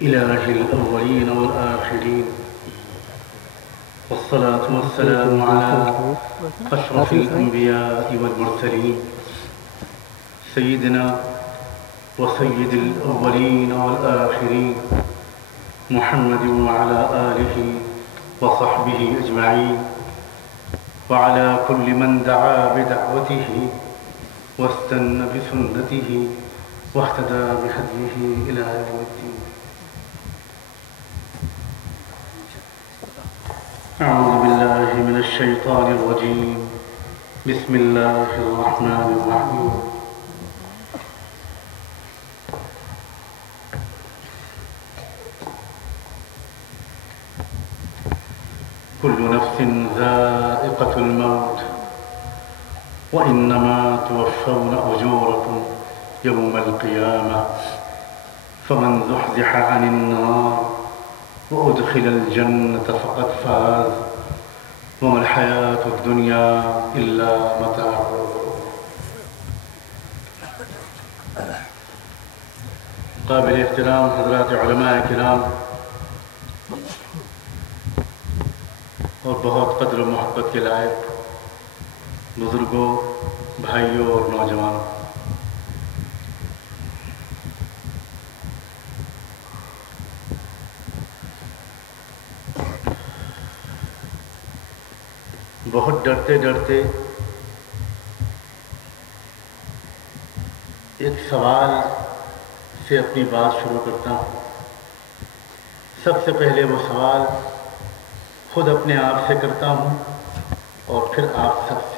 إله الأولين والآخرين، والصلاة والسلام على أشرف الأنبياء والمرسلين سيدنا وسيد الأولين والآخرين محمد وعلى آله وصحبه أجمعين، وعلى كل من دعا بدعوته واستنى بسنته واهتدى بهديه إلى يوم الدين. أعوذ بالله من الشيطان الرجيم. بسم الله الرحمن الرحيم. كل نفس ذائقة الموت وإنما توفون أجوركم يوم القيامة فمن زحزح عن النار وأدخل الجنة فقد فاز وما الحياة الدنيا إلا متاع الغرور. قابل احترام حضرات علماء کرام اور بہت قدر و محبت کے لائق بزرگوں، بھائیوں اور نوجوانوں، بہت ڈرتے ڈرتے ایک سوال سے اپنی بات شروع کرتا ہوں. سب سے پہلے وہ سوال خود اپنے آپ سے کرتا ہوں اور پھر آپ سب سے.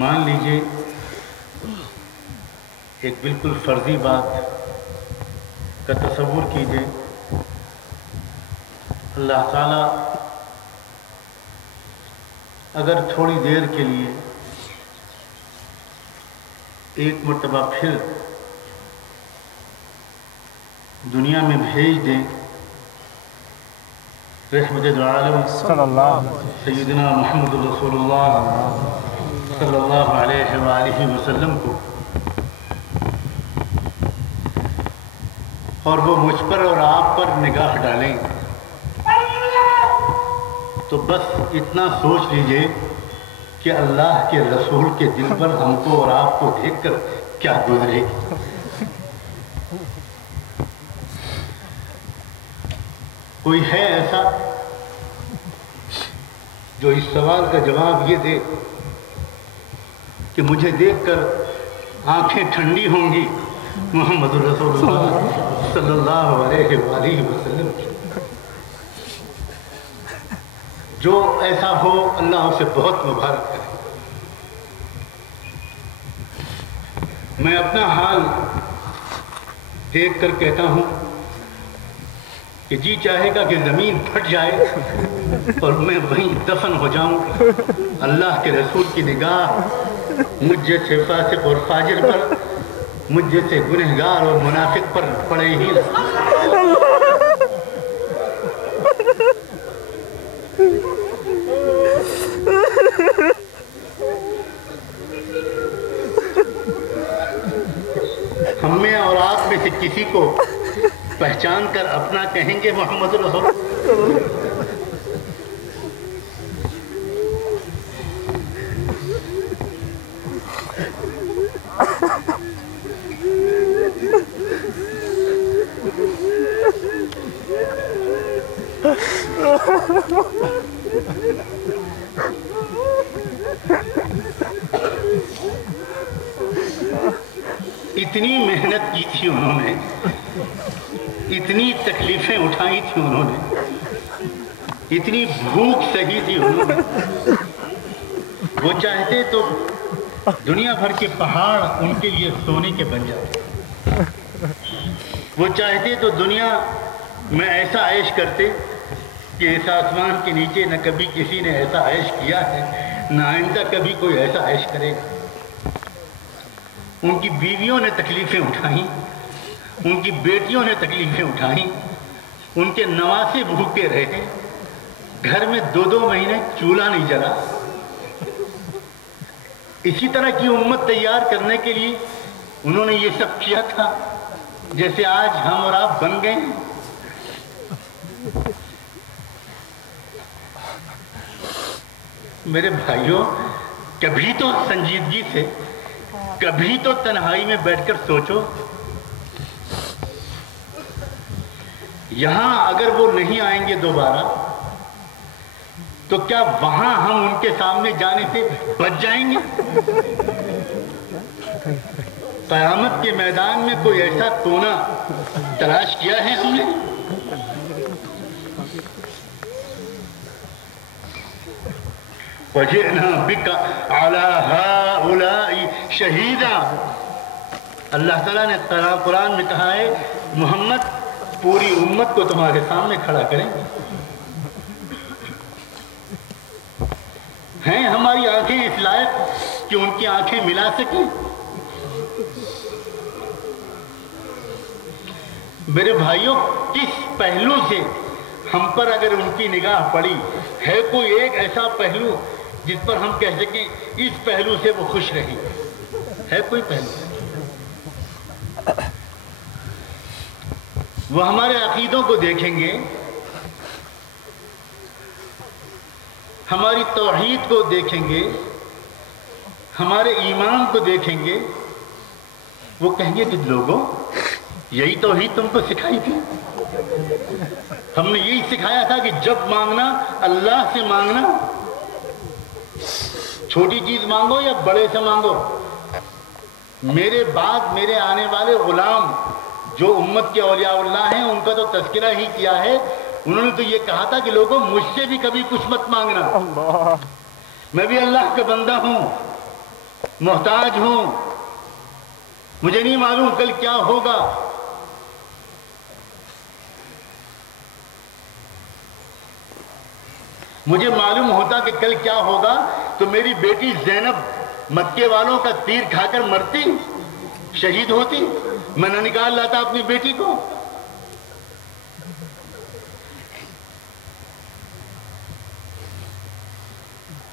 مان لیجئے ایک بالکل فرضی بات کا تصور کیجئے. اللہ تعالیٰ اگر تھوڑی دیر کے لیے ایک مرتبہ پھر دنیا میں بھیج دیں رحمت العالم سیدنا محمد رسول اللہ صلی اللہ علیہ وآلہ وسلم کو، اور وہ مجھ پر اور آپ پر نگاہ ڈالیں، تو بس اتنا سوچ لیجئے کہ اللہ کے رسول کے دل پر ہم کو اور آپ کو دیکھ کر کیا گزرے گی. کوئی ہے ایسا جو اس سوال کا جواب یہ دے کہ مجھے دیکھ کر آنکھیں ٹھنڈی ہوں گی محمد رسول اللہ صلی اللہ علیہ وآلہ وسلم کی؟ جو ایسا ہو اللہ اسے بہت مبارک کرے. میں اپنا حال دیکھ کر کہتا ہوں کہ جی چاہے گا کہ زمین پھٹ جائے اور میں وہیں دفن ہو جاؤں. اللہ کے رسول کی نگاہ مجھ جیسے فاسق اور فاجر پر، مجھ جیسے گنہگار اور منافق پر پڑے ہی نہ. ہم میں اور آپ میں سے کسی کو پہچان کر اپنا کہیں گے محمد رسول؟ اتنی محنت کی تھی انہوں نے، اتنی تکلیفیں اٹھائی تھی انہوں نے، اتنی بھوک سہی تھی انہوں نے. وہ چاہتے تو دنیا بھر کے پہاڑ ان کے لیے سونے کے بن جاتے. وہ چاہتے تو دنیا میں ایسا عیش کرتے کہ اس آسمان کے نیچے نہ کبھی کسی نے ایسا عیش کیا ہے، نہ آئندہ کبھی کوئی ایسا عیش کرے گا. ان کی بیویوں نے تکلیفیں اٹھائیں، ان کی بیٹیوں نے تکلیفیں اٹھائیں، ان کے نواسے بھوکے رہے، گھر میں 2 مہینے چولہا نہیں جلا. اسی طرح کی امت تیار کرنے کے لیے انہوں نے یہ سب کیا تھا جیسے آج ہم اور آپ بن گئے ہیں. میرے بھائیوں، کبھی تو سنجیدگی سے، کبھی تو تنہائی میں بیٹھ کر سوچو، یہاں اگر وہ نہیں آئیں گے دوبارہ تو کیا وہاں ہم ان کے سامنے جانے سے بچ جائیں گے؟ قیامت کے میدان میں کوئی ایسا کونا تلاش کیا ہے ہم نے؟ وَجِئْنَا بِكَ عَلَىٰ هَٰؤُلَاءِ شَهِيدًا. اللہ تعالیٰ نے قرآن میں کہا ہے محمد پوری امت کو تمہارے سامنے کھڑا کریں گے. ہیں ہماری آنکھیں اس لائق کہ ان کی آنکھیں ملا سکیں؟ میرے بھائیوں، کس پہلو سے ہم پر اگر ان کی نگاہ پڑی ہے، کوئی ایک ایسا پہلو جس پر ہم کہہ سکیں اس پہلو سے وہ خوش رہی ہے؟ کوئی پہلو؟ وہ ہمارے عقیدوں کو دیکھیں گے، ہماری توحید کو دیکھیں گے، ہمارے ایمان کو دیکھیں گے، وہ کہیں گے کہ لوگوں یہی توحید تم کو سکھائی تھی، ہم نے یہی سکھایا تھا کہ جب مانگنا اللہ سے مانگنا، چھوٹی چیز مانگو یا بڑے سے مانگو. میرے بعد میرے آنے والے غلام جو امت کے اولیاء اللہ ہیں ان کا تو تذکرہ ہی کیا ہے. انہوں نے تو یہ کہا تھا کہ لوگوں مجھ سے بھی کبھی کچھ مت مانگنا، میں بھی اللہ کا بندہ ہوں، محتاج ہوں، مجھے نہیں معلوم کل کیا ہوگا. مجھے معلوم ہوتا کہ کل کیا ہوگا تو میری بیٹی زینب مکے والوں کا تیر کھا کر مرتی، شہید ہوتی، میں نہ نکال لاتا اپنی بیٹی کو.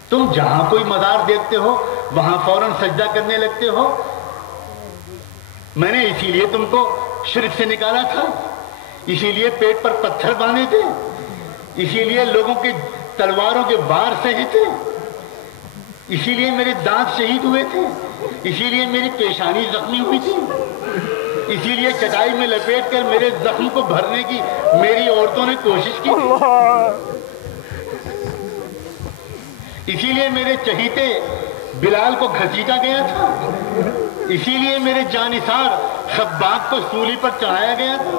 تم جہاں کوئی مزار دیکھتے ہو وہاں فوراً سجدہ کرنے لگتے ہو. میں نے اسی لیے تم کو شرک سے نکالا تھا، اسی لیے پیٹ پر پتھر باندھے تھے، اسی لیے لوگوں کے تلواروں کے وار سہے تھے، اسی لیے میرے دانت شہید ہوئے تھے، اسی لیے میری پیشانی زخمی ہوئی تھی، اسی لیے چٹائی میں لپیٹ کر میرے زخم کو بھرنے کی میری عورتوں نے کوشش کی، اسی لیے میرے چہیتے بلال کو گھسیٹا گیا تھا، اسی لیے میرے جانثار خباب کو سولی پر چڑھایا گیا تھا،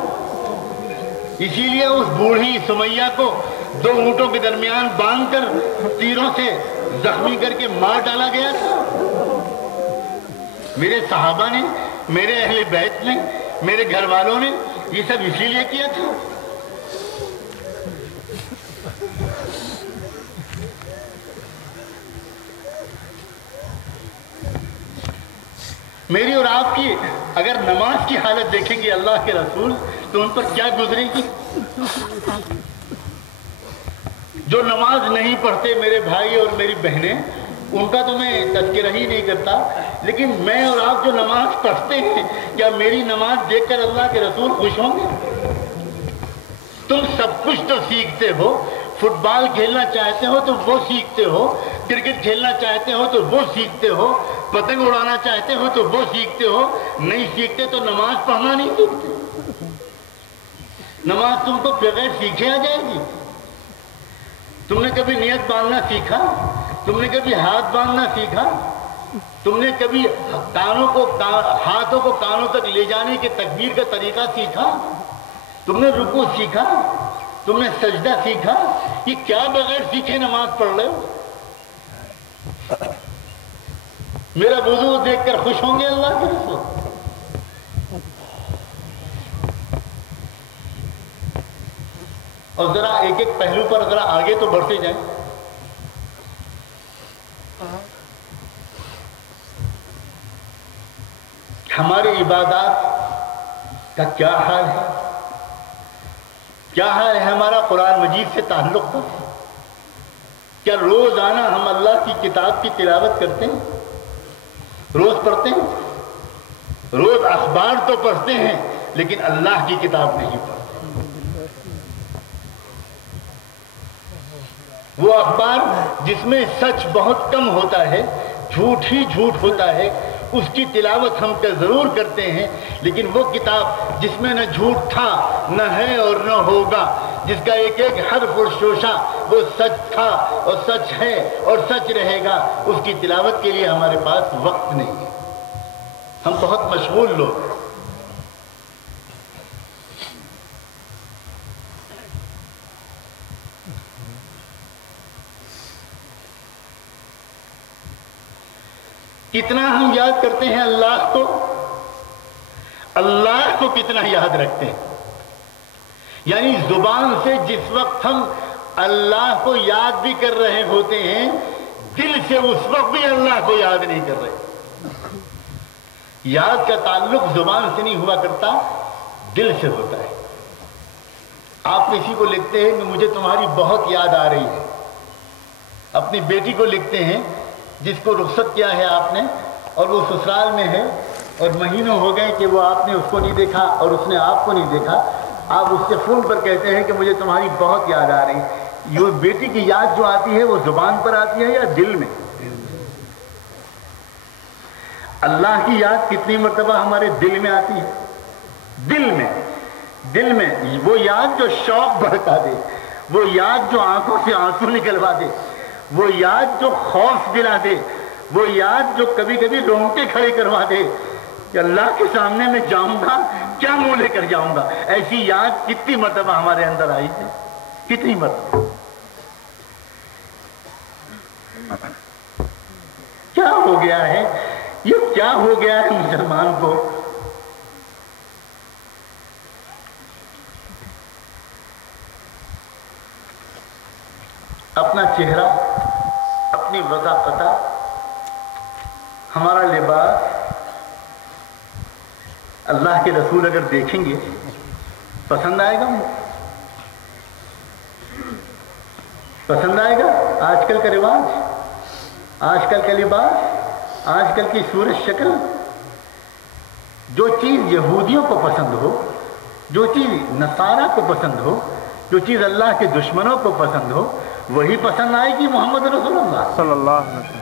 اسی لیے اس بوڑھی سمیہ کو 2 اونٹوں کے درمیان باندھ کر تیروں سے زخمی کر کے مار ڈالا گیا تھا. میرے صحابہ نے، میرے اہل بیت نے، میرے گھر والوں نے یہ سب اسی لیے کیا تھا. میری اور آپ کی اگر نماز کی حالت دیکھیں گے اللہ کے رسول تو ان پر کیا گزرے گی. جو نماز نہیں پڑھتے میرے بھائی اور میری بہنیں، ان کا تو میں تذکرہ ہی نہیں کرتا، لیکن میں اور آپ جو نماز پڑھتے ہیں کیا میری نماز دیکھ کر اللہ کے رسول خوش ہوں گے؟ تم سب کچھ تو سیکھتے ہو، فٹ بال کھیلنا چاہتے ہو تو وہ سیکھتے ہو، کرکٹ کھیلنا چاہتے ہو تو وہ سیکھتے ہو، پتنگ اڑانا چاہتے ہو تو وہ سیکھتے ہو، نہیں سیکھتے تو نماز پڑھنا نہیں سیکھتے. نماز تم کو بغیر سیکھے آ جائے گی. تم نے کبھی نیت باندھنا سیکھا؟ تم نے کبھی ہاتھ باندھنا سیکھا؟ تم نے کبھی ہاتھوں کو کانوں تک لے جانے کے تکبیر کا طریقہ سیکھا؟ تم نے رکوع سیکھا؟ تم نے سجدہ سیکھا؟ یہ کیا بغیر سیکھے نماز پڑھ رہے ہو؟ میرا وضو دیکھ کر خوش ہوں گے اللہ کے رسول؟ اور ذرا ایک ایک پہلو پر ذرا آگے تو بڑھتے جائیں. ہماری عبادات کا کیا حال ہے؟ کیا حال ہے ہمارا قرآن مجید سے تعلق کا؟ کیا روزانہ ہم اللہ کی کتاب کی تلاوت کرتے ہیں؟ روز پڑھتے ہیں؟ روز اخبار تو پڑھتے ہیں لیکن اللہ کی کتاب نہیں پڑھتے. وہ اخبار جس میں سچ بہت کم ہوتا ہے، جھوٹ ہی جھوٹ ہوتا ہے، اس کی تلاوت ہم ضرور کرتے ہیں، لیکن وہ کتاب جس میں نہ جھوٹ تھا نہ ہے اور نہ ہوگا، جس کا ایک ایک حرف اور شوشہ وہ سچ تھا اور سچ ہے اور سچ رہے گا، اس کی تلاوت کے لیے ہمارے پاس وقت نہیں ہے. ہم بہت مشغول لوگ ہیں. کتنا ہم یاد کرتے ہیں اللہ کو، اللہ کو کتنا یاد رکھتے ہیں. یعنی زبان سے جس وقت ہم اللہ کو یاد بھی کر رہے ہوتے ہیں، دل سے اس وقت بھی اللہ کو یاد نہیں کر رہے. یاد کا تعلق زبان سے نہیں ہوا کرتا، دل سے ہوتا ہے. آپ کسی کو لکھتے ہیں کہ مجھے تمہاری بہت یاد آ رہی ہے. اپنی بیٹی کو لکھتے ہیں جس کو رخصت کیا ہے آپ نے اور وہ سسرال میں ہے اور مہینوں ہو گئے کہ وہ آپ نے اس کو نہیں دیکھا اور اس نے آپ کو نہیں دیکھا. آپ اس سے فون پر کہتے ہیں کہ مجھے تمہاری بہت یاد آ رہی ہے. یہ بیٹی کی یاد جو آتی ہے وہ زبان پر آتی ہے یا دل میں؟ اللہ کی یاد کتنی مرتبہ ہمارے دل میں آتی ہے؟ دل میں وہ یاد جو شوق بڑھتا دے، وہ یاد جو آنکھوں سے آنسو نکلوا دے، وہ یاد جو خوف دلا دے، وہ یاد جو کبھی کبھی رونگٹے کھڑے کروا دے کہ اللہ کے سامنے میں جاؤں گا کیا منہ لے کر جاؤں گا. ایسی یاد کتنی مرتبہ ہمارے اندر آئی ہے؟ کتنی مرتبہ؟ کیا ہو گیا ہے یہ؟ کیا ہو گیا ہے مسلمان کو؟ اپنا چہرہ، اپنی وضاحت، ہمارا لباس اللہ کے رسول اگر دیکھیں گے پسند آئے گا؟ پسند آئے گا؟ آج کل کا رواج، آج کل کا لباس، آج کل کی صورت شکل، جو چیز یہودیوں کو پسند ہو، جو چیز نصارہ کو پسند ہو، جو چیز اللہ کے دشمنوں کو پسند ہو، وہی پسند آئے گی محمد رسول اللہ صلی اللہ علیہ وسلم.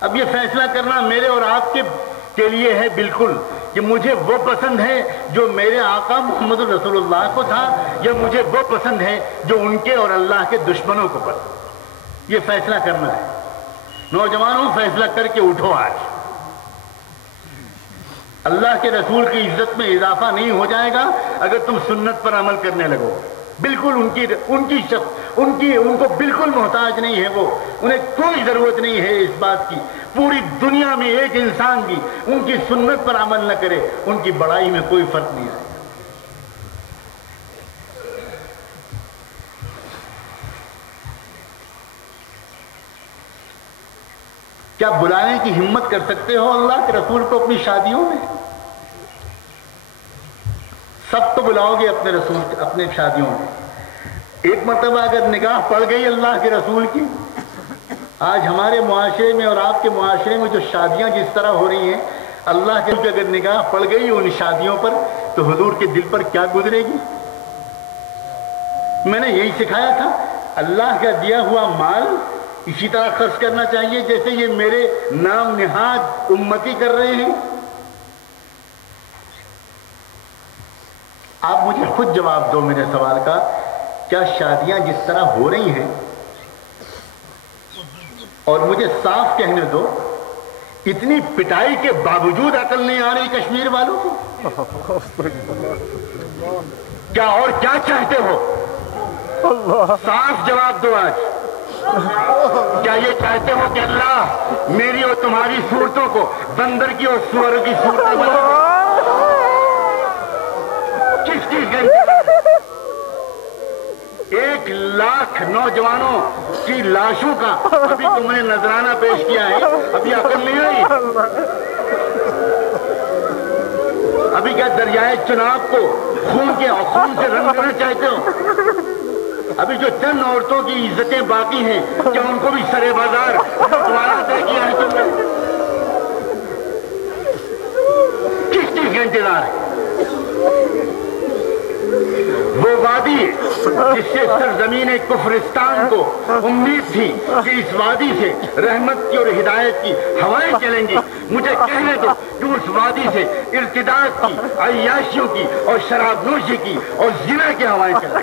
اب یہ فیصلہ کرنا میرے اور آپ کے لیے ہے بالکل کہ مجھے وہ پسند ہے جو میرے آقا محمد رسول اللہ کو تھا، یا مجھے وہ پسند ہے جو ان کے اور اللہ کے دشمنوں کو پسند. یہ فیصلہ کرنا ہے. نوجوانوں فیصلہ کر کے اٹھو. آج اللہ کے رسول کی عزت میں اضافہ نہیں ہو جائے گا اگر تم سنت پر عمل کرنے لگو. بالکل ان کو بالکل محتاج نہیں ہے، وہ انہیں کوئی ضرورت نہیں ہے اس بات کی. پوری دنیا میں ایک انسان بھی ان کی سنت پر عمل نہ کرے، ان کی بڑائی میں کوئی فرق نہیں آئے. کیا بلانے کی ہمت کر سکتے ہو اللہ کے رسول کو اپنی شادیوں میں؟ سب تو بلاؤ گے اپنے رسول اپنے شادیوں میں. ایک مرتبہ اگر نگاہ پڑ گئی اللہ کے رسول کی، آج ہمارے معاشرے میں اور آپ کے معاشرے میں جو شادیاں جس طرح ہو رہی ہیں، اللہ کے اگر نگاہ پڑ گئی ان شادیوں پر تو حضور کے دل پر کیا گزرے گی؟ میں نے یہی سکھایا تھا، اللہ کا دیا ہوا مال اسی طرح خرچ کرنا چاہیے جیسے یہ میرے نام نہاد امتی کر رہے ہیں. آپ مجھے خود جواب دو میرے سوال کا. کیا شادیاں جس طرح ہو رہی ہیں، اور مجھے صاف کہنے دو، اتنی پٹائی کے باوجود عقل نہیں آ رہی کشمیر والوں کو؟ کیا اور کیا چاہتے ہو؟ صاف جواب دو. آج کیا یہ چاہتے ہو کہ اللہ میری اور تمہاری صورتوں کو بندر کی اور سور کی صورتیں بنا؟ کس چیز کے 1,00,000 نوجوانوں کی لاشوں کا ابھی تم نے نذرانہ پیش کیا ہے، ابھی عقل نہیں آئی؟ ابھی کیا دریائے چناب کو خون سے رنگ کرنا چاہتے ہو؟ ابھی جو چند عورتوں کی عزتیں باقی ہیں کیا ان کو بھی سرے بازار دوبارہ طے کیا ہے تم نے؟ کس سے سرزمین کفرستان کو امید تھی کہ اس وادی سے رحمت کی اور ہدایت کی ہوائیں چلیں گی، مجھے کہنے دو کہ اس وادی سے ارتداد کی، عیاشیوں کی اور شراب نوشی کی اور زنا کی ہوائیں چلیں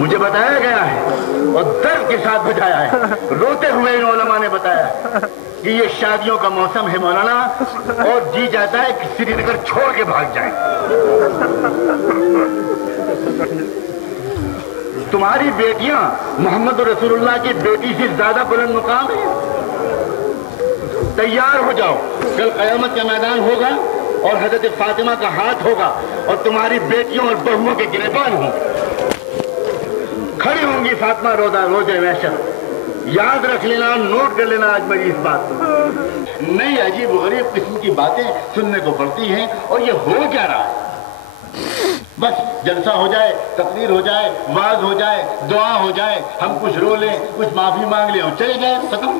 مجھے بتایا گیا ہے اور درد کے ساتھ بتایا ہے، روتے ہوئے ان علماء نے بتایا ہے کہ یہ شادیوں کا موسم ہے مولانا، اور جی جاتا ہے کہ سری نگر چھوڑ کے بھاگ جائیں۔ تمہاری بیٹیاں محمد رسول اللہ کی بیٹی سے زیادہ بلند مقام ہے۔ تیار ہو جاؤ، کل قیامت کا میدان ہوگا اور حضرت فاطمہ کا ہاتھ ہوگا اور تمہاری بیٹیوں اور بہوؤں کے گریبان ہوں، کھڑی ہوں گی فاطمہ روزہ محشر۔ یاد رکھ لینا، نوٹ کر لینا آج میری اس بات کو۔ نئی عجیب و غریب قسم کی باتیں سننے کو پڑتی ہیں، اور یہ ہو کیا رہا ہے؟ بس جلسہ ہو جائے، تقریر ہو جائے، واز ہو جائے، دعا ہو جائے، ہم کچھ رو لیں، کچھ معافی مانگ لیں اور چلے جائیں، ختم۔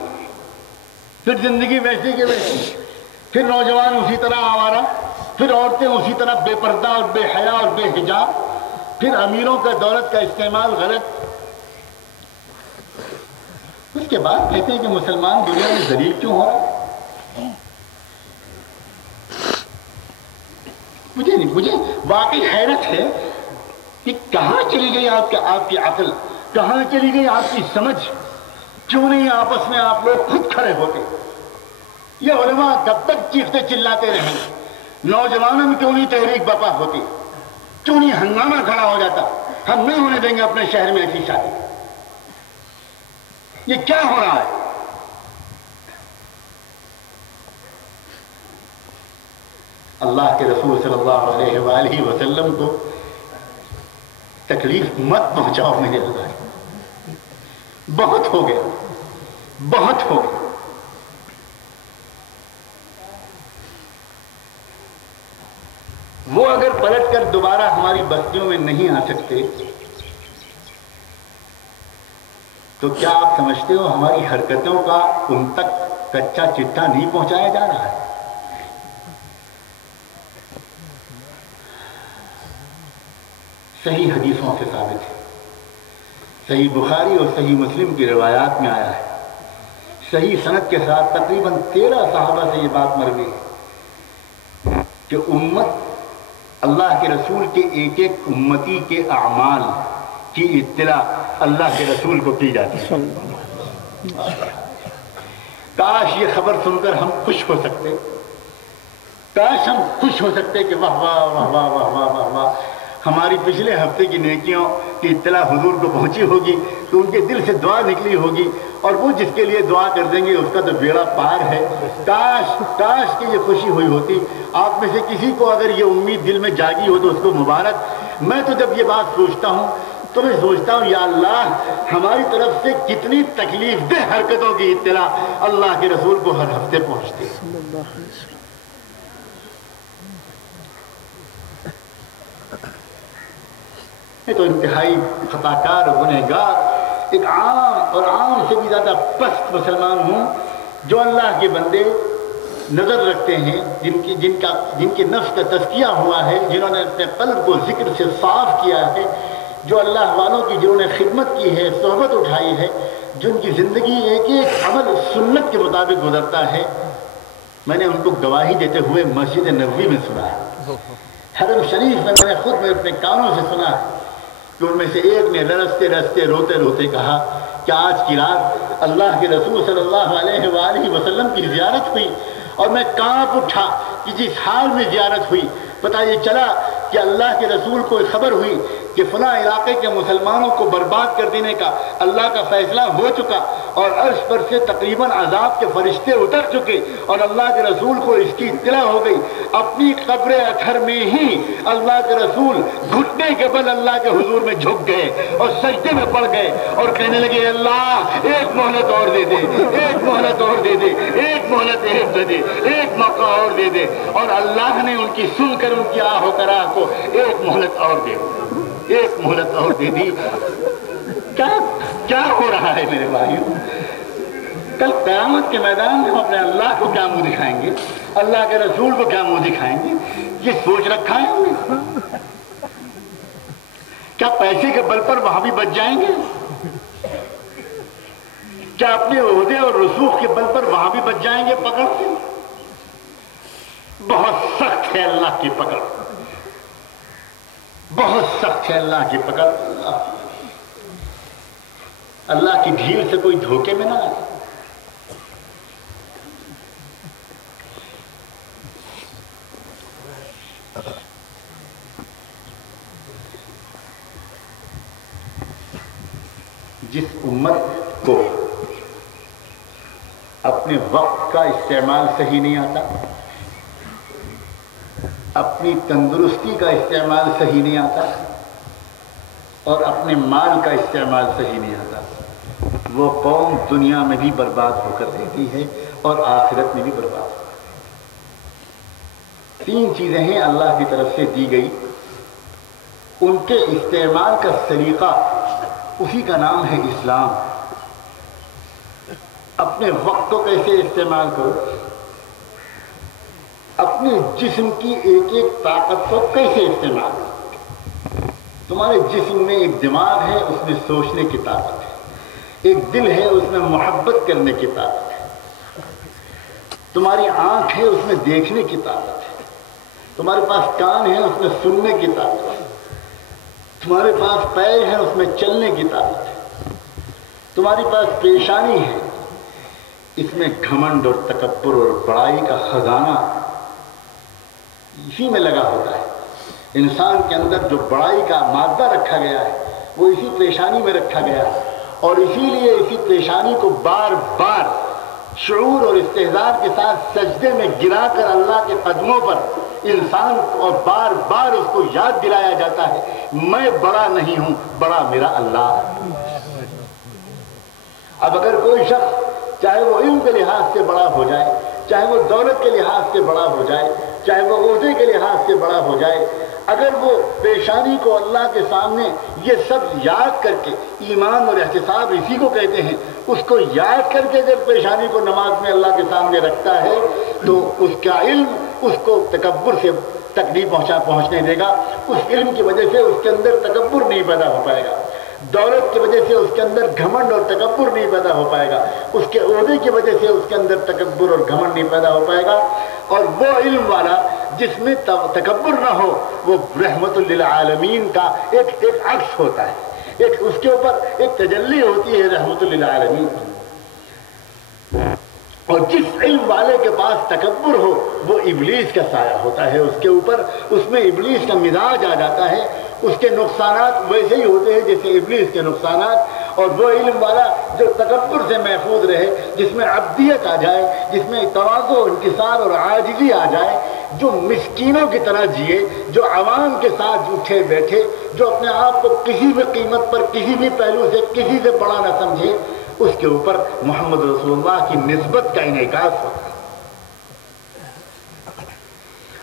پھر زندگی ویسی کی ویسی، پھر نوجوان اسی طرح آوارہ، پھر عورتیں اسی طرح بے پردہ اور بے حیا اور بے حجاب، پھر امیروں کا دولت کا استعمال غلط۔ اس کے بعد کہتے ہیں کہ مسلمان دنیا میں ذلیل کیوں ہو رہا؟ مجھے واقعی حیرت ہے کہ کہاں چلی گئی آپ کی عقل، کہاں چلی گئی آپ کی سمجھ؟ کیوں نہیں آپس میں آپ لوگ خود کھڑے ہوتے؟ یہ علماء کب تک چیختے چلاتے رہیں؟ نوجوانوں میں کیوں نہیں تحریک برپا ہوتی؟ کیوں نہیں ہنگامہ کھڑا ہو جاتا؟ ہم نہیں ہونے دیں گے اپنے شہر میں ایسی شادی۔ یہ کیا ہو رہا ہے؟ اللہ کے رسول صلی اللہ علیہ وآلہ وسلم کو تکلیف مت پہنچاؤ میرے اللہ، بہت ہو گیا، بہت ہو گیا۔ وہ اگر پلٹ کر دوبارہ ہماری بستیوں میں نہیں آ سکتے تو کیا آپ سمجھتے ہو ہماری حرکتوں کا ان تک کچا چٹا نہیں پہنچایا جا رہا ہے؟ صحیح حدیثوں سے ثابت ہے، صحیح بخاری اور صحیح مسلم کی روایات میں آیا ہے، صحیح سند کے ساتھ تقریباً 13 صحابہ سے یہ بات مروی ہے کہ امت اللہ کے رسول کے ایک ایک امتی کے اعمال کی اطلاع اللہ کے رسول کو کی جاتی ہے۔ کاش یہ خبر سن کر ہم خوش ہو سکتے، کاش ہم خوش ہو سکتے کہ واہ واہ واہ واہ واہ واہ واہ واہ، ہماری پچھلے ہفتے کی نیکیوں کی اطلاع حضور کو پہنچی ہوگی تو ان کے دل سے دعا نکلی ہوگی، اور وہ جس کے لیے دعا کر دیں گے اس کا تو بیڑا پار ہے۔ کاش کاش کہ یہ خوشی ہوئی ہوتی۔ آپ میں سے کسی کو اگر یہ امید دل میں جاگی ہو تو اس کو مبارک۔ میں تو جب یہ بات سوچتا ہوں تو میں سوچتا ہوں یا اللہ، ہماری طرف سے کتنی تکلیف دہ حرکتوں کی اطلاع اللہ کے رسول کو ہر ہفتے پہنچتی ہے۔ یہ تو انتہائی خطا کار اور گنہگار، ایک عام اور عام سے بھی زیادہ پست مسلمان ہوں جو اللہ کے بندے نظر رکھتے ہیں، جن کے نفس کا تزکیہ ہوا ہے، جنہوں نے اپنے قلب کو ذکر سے صاف کیا ہے، جو اللہ والوں کی جنہوں نے خدمت کی ہے، صحبت اٹھائی ہے، جن کی زندگی ایک ایک عمل سنت کے مطابق گزرتا ہے۔ میں نے ان کو گواہی دیتے ہوئے مسجد نبوی میں سنا ہے، حرم شریف میں میں نے خود میں اپنے کانوں سے سنا ہے کہ ان میں سے ایک نے رستے رستے روتے روتے کہا کہ آج کی رات اللہ کے رسول صلی اللہ علیہ وآلہ وسلم کی زیارت ہوئی اور میں کانپ اٹھا کہ جس حال میں زیارت ہوئی پتہ یہ چلا کہ اللہ کے رسول کو خبر ہوئی کہ فلاں علاقے کے مسلمانوں کو برباد کر دینے کا اللہ کا فیصلہ ہو چکا اور عرش پر سے تقریباً عذاب کے فرشتے اتر چکے اور اللہ کے رسول کو اس کی اطلاع ہو گئی۔ اپنی قبر اطہر میں ہی اللہ کے رسول گھٹنے کے بل اللہ کے حضور میں جھک گئے اور سجدے میں پڑ گئے اور کہنے لگے اللہ ایک مہلت اور دے دے، ایک مہلت اور دے دے، ایک مہلت دے دے، ایک موقع اور دے دے، اور اللہ نے ان کی سن کر ان کی آہ و کراہ کو ایک مہلت اور دے دی، ایک مہلت اور دے دی۔ کیا ہو رہا ہے میرے بھائیوں؟ کل قیامت کے میدان میں ہم اپنے اللہ کو کیا منہ دکھائیں گے؟ اللہ کے رسول کو کیا منہ دکھائیں گے؟ یہ سوچ رکھا ہے ہم نے؟ کیا پیسے کے بل پر وہاں بھی بچ جائیں گے؟ کیا اپنے عہدے اور رسوخ کے بل پر وہاں بھی بچ جائیں گے پکڑ کے؟ بہت سخت ہے اللہ کی پکڑ، بہت سخت ہے اللہ کی پکڑ۔ اللہ کی ڈھیل سے کوئی دھوکے میں نہ آئے۔ جس امت کو اپنے وقت کا استعمال صحیح نہیں آتا، اپنی تندرستی کا استعمال صحیح نہیں آتا اور اپنے مال کا استعمال صحیح نہیں آتا، وہ قوم دنیا میں بھی برباد ہو کر رہتی ہے اور آخرت میں بھی برباد ہو۔ تین چیزیں ہیں اللہ کی طرف سے دی گئی، ان کے استعمال کا سلیقہ، اسی کا نام ہے اسلام۔ اپنے وقت کو کیسے استعمال کرو، اپنے جسم کی ایک ایک طاقت کو کیسے استعمال کرو۔ تمہارے جسم میں ایک دماغ ہے، اس میں سوچنے کی طاقت ہے، ایک دل ہے، اس میں محبت کرنے کی طاقت ہے، تمہاری آنکھ ہے، اس میں دیکھنے کی طاقت ہے، تمہارے پاس کان ہے، اس میں سننے کی طاقت ہے، تمہارے پاس پیر ہے، اس میں چلنے کی طاقت ہے، تمہاری پاس پیشانی ہے، اس میں گھمنڈ اور تکبر اور بڑائی کا خزانہ اسی میں لگا ہوتا ہے۔ انسان کے اندر جو بڑائی کا مادہ رکھا گیا ہے وہ اسی پیشانی میں رکھا گیا ہے، اور اسی لیے اسی پیشانی کو بار بار شعور اور استحضار کے ساتھ سجدے میں گرا کر اللہ کے قدموں پر انسان اور بار بار اس کو یاد دلایا جاتا ہے، میں بڑا نہیں ہوں، بڑا میرا اللہ ہے۔ اب اگر کوئی شخص چاہے وہ علم کے لحاظ سے بڑا ہو جائے، چاہے وہ دولت کے لحاظ سے بڑا ہو جائے، چاہے وہ عہدے کے لحاظ سے بڑا ہو جائے، اگر وہ پیشانی کو اللہ کے سامنے یہ سب یاد کر کے، ایمان اور احتساب اسی کو کہتے ہیں، اس کو یاد کر کے اگر پیشانی کو نماز میں اللہ کے سامنے رکھتا ہے تو اس کا علم اس کو تکبر سے تک نہیں پہنچنے دے گا۔ اس علم کی وجہ سے اس کے اندر تکبر نہیں پیدا ہو پائے گا، دولت کی وجہ سے اس کے اندر گھمنڈ اور تکبر نہیں پیدا ہو پائے گا، اس کے عہدے کی وجہ سے اس کے اندر تکبر اور گھمنڈ نہیں پیدا ہو پائے گا۔ اور وہ علم والا جس میں تکبر نہ ہو، وہ رحمت للعالمین کا ایک عکس ہوتا ہے، اس کے اوپر ایک تجلی ہوتی ہے رحمت للعالمین۔ اور جس علم والے کے پاس تکبر ہو وہ ابلیس کا سایہ ہوتا ہے اس کے اوپر، اس میں ابلیس کا مزاج آ جاتا ہے، اس کے نقصانات ویسے ہی ہوتے ہیں جیسے ابلیس کے نقصانات۔ اور وہ علم والا جو تکبر سے محفوظ رہے، جس میں عبدیت آ جائے، جس میں تواضع، انکسار اور عاجزی آ جائے، جو مسکینوں کی طرح جیے، جو عوام کے ساتھ اٹھے بیٹھے، جو اپنے آپ کو کسی بھی قیمت پر کسی بھی پہلو سے کسی سے بڑا نہ سمجھے، اس کے اوپر محمد رسول اللہ کی نسبت کا انعکاس ہوتا ہے۔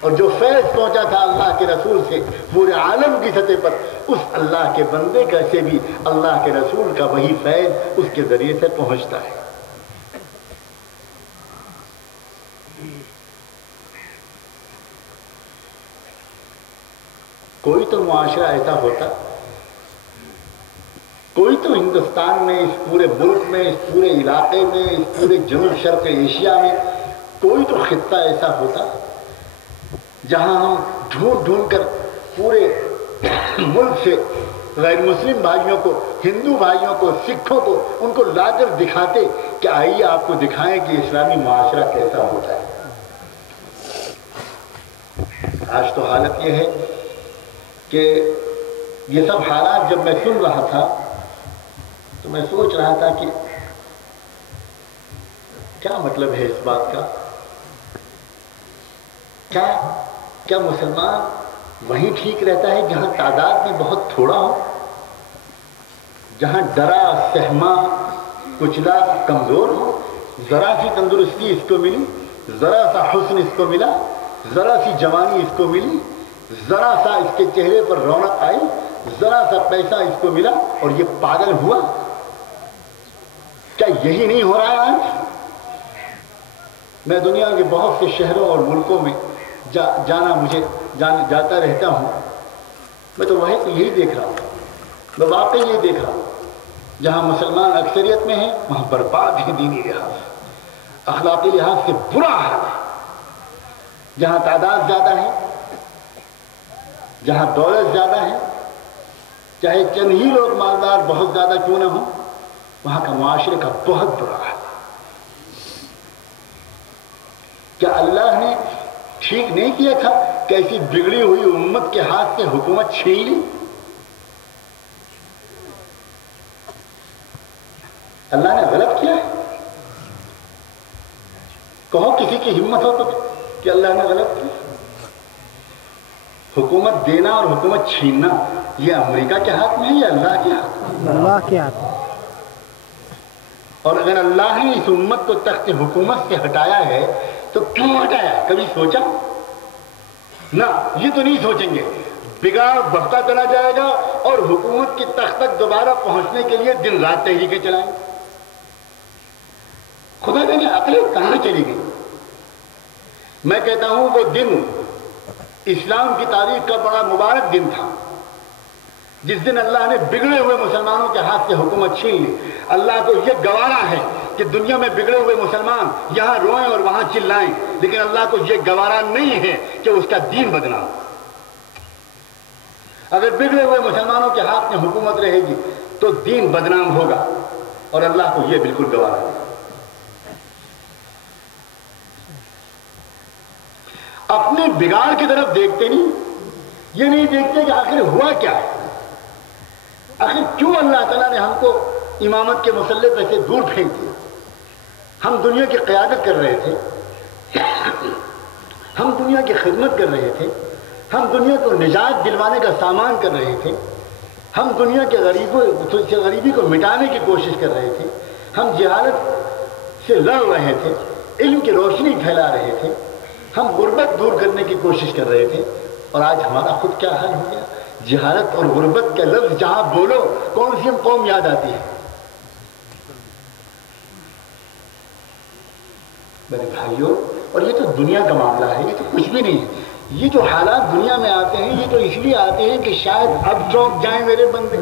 اور جو فیض پہنچا تھا اللہ کے رسول سے پورے عالم کی سطح پر، اس اللہ کے بندے کا سے بھی اللہ کے رسول کا وہی فیض اس کے ذریعے سے پہنچتا ہے۔ کوئی تو معاشرہ ایسا ہوتا، کوئی تو ہندوستان میں، اس پورے ملک میں، اس پورے علاقے میں، اس پورے جنوب شرق ایشیا میں کوئی تو خطہ ایسا ہوتا جہاں ہم ڈھونڈ ڈھونڈ کر پورے ملک سے غیر مسلم بھائیوں کو، ہندو بھائیوں کو، سکھوں کو، ان کو لا کر دکھاتے کہ آئیے آپ کو دکھائیں کہ اسلامی معاشرہ کیسا ہوتا ہے۔ آج تو حالت یہ ہے کہ یہ سب حالات جب میں سن رہا تھا تو میں سوچ رہا تھا کہ کیا مطلب ہے اس بات کا؟ کیا مسلمان وہیں ٹھیک رہتا ہے جہاں تعداد میں بہت تھوڑا ہو، جہاں ڈرا، سہما، کچلا، کمزور ہو، ذرا سی تندرستی اس کو ملی، ذرا سا حسن اس کو ملا، ذرا سی جوانی اس کو ملی، ذرا سا اس کے چہرے پر رونق آئی، ذرا سا پیسہ اس کو ملا اور یہ پاگل ہوا؟ کیا یہی نہیں ہو رہا ہے آج؟ میں دنیا کے بہت سے شہروں اور ملکوں میں جاتا رہتا ہوں. میں تو یہی دیکھ رہا ہوں، میں واقعی یہ دیکھ رہا ہوں، جہاں مسلمان اکثریت میں ہیں وہاں برباد ہے دینی لحاظ سے، اخلاقی لحاظ سے برا حال ہے. جہاں تعداد زیادہ ہے، جہاں دولت زیادہ ہے، چاہے چند ہی لوگ مالدار بہت زیادہ کیوں نہ ہوں، وہاں کا معاشرے کا بہت برا حال ہے. کیا اللہ نے ٹھیک نہیں کیا تھا کہ ایسی بگڑی ہوئی امت کے ہاتھ سے حکومت چھین لی؟ اللہ نے غلط کیا ہے؟ کہو کسی کی ہمت ہو تو کہ اللہ نے غلط کیا. حکومت دینا اور حکومت چھیننا یہ امریکہ کے ہاتھ میں ہے یا اللہ کے ہاتھ میں؟ اللہ کے ہاتھ میں. اور اگر اللہ نے اس امت کو تخت حکومت سے ہٹایا ہے تو کیوں ہٹایا؟ کبھی سوچا؟ نہ، یہ تو نہیں سوچیں گے. بگاڑ بڑھتا چلا جائے گا اور حکومت کی تخت تک دوبارہ پہنچنے کے لیے دن رات تحریکیں چلائیں. خدا نے عقل کہاں چلی گئی؟ میں کہتا ہوں وہ دن اسلام کی تاریخ کا بڑا مبارک دن تھا جس دن اللہ نے بگڑے ہوئے مسلمانوں کے ہاتھ سے حکومت چھین لی. اللہ کو یہ گوارا ہے کہ دنیا میں بگڑے ہوئے مسلمان یہاں روئیں اور وہاں چلائیں، لیکن اللہ کو یہ گوارا نہیں ہے کہ اس کا دین بدنام. اگر بگڑے ہوئے مسلمانوں کے ہاتھ میں حکومت رہے گی تو دین بدنام ہوگا، اور اللہ کو یہ بالکل گوارا ہے. اپنے بگاڑ کی طرف دیکھتے نہیں، یہ نہیں دیکھتے کہ آخر ہوا کیا ہے، آخر کیوں اللہ تعالیٰ نے ہم کو امامت کے مسلح پہ سے دور پھینک دیا. ہم دنیا کی قیادت کر رہے تھے، ہم دنیا کی خدمت کر رہے تھے، ہم دنیا کو نجات دلوانے کا سامان کر رہے تھے، ہم دنیا کے غریبی کو مٹانے کی کوشش کر رہے تھے، ہم جہالت سے لڑ رہے تھے، علم کی روشنی پھیلا رہے تھے، ہم غربت دور کرنے کی کوشش کر رہے تھے. اور آج ہمارا خود کیا حال ہو گیا؟ جہالت اور غربت کا لفظ جہاں بولو کون سی ہم قوم یاد آتی ہے؟ میرے بھائیوں، اور یہ تو دنیا کا معاملہ ہے، یہ تو کچھ بھی نہیں ہے. یہ جو حالات دنیا میں آتے ہیں یہ تو اس لیے آتے ہیں کہ شاید اب چونک جائیں میرے بندے،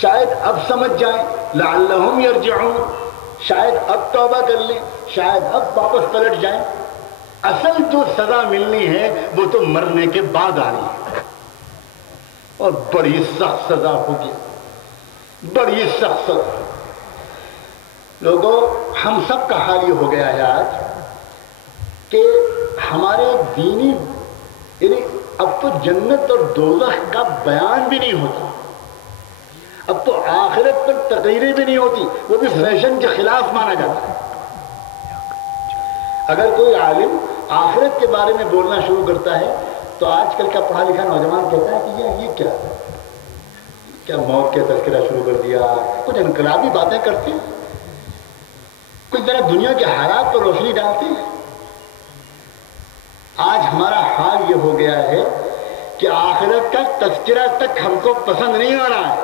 شاید اب سمجھ جائیں، لعلہم یرجعون، شاید اب توبہ کر لیں، شاید اب واپس پلٹ جائیں. اصل جو سزا ملنی ہے وہ تو مرنے کے بعد آنی ہے، اور بڑی سخت سزا ہوگی، بڑی سخت سزا. لوگوں، ہم سب کا حال یہ ہو گیا ہے آج کہ ہمارے دینی، یعنی اب تو جنت اور دوزخ کا بیان بھی نہیں ہوتا، اب تو آخرت پر تقریریں بھی نہیں ہوتی، وہ بھی فیشن کے خلاف مانا جاتا ہے. اگر کوئی عالم آخرت کے بارے میں بولنا شروع کرتا ہے تو آج کل کا پڑھا لکھا نوجوان کہتا ہے کہ یہ کیا موت کا تذکرہ شروع کر دیا، کچھ انقلابی باتیں کرتے ہیں، کچھ ذرا دنیا کے حالات پر روشنی ڈالتے ہیں. آج ہمارا حال یہ ہو گیا ہے کہ آخرت کا تذکرہ تک ہم کو پسند نہیں آ رہا ہے،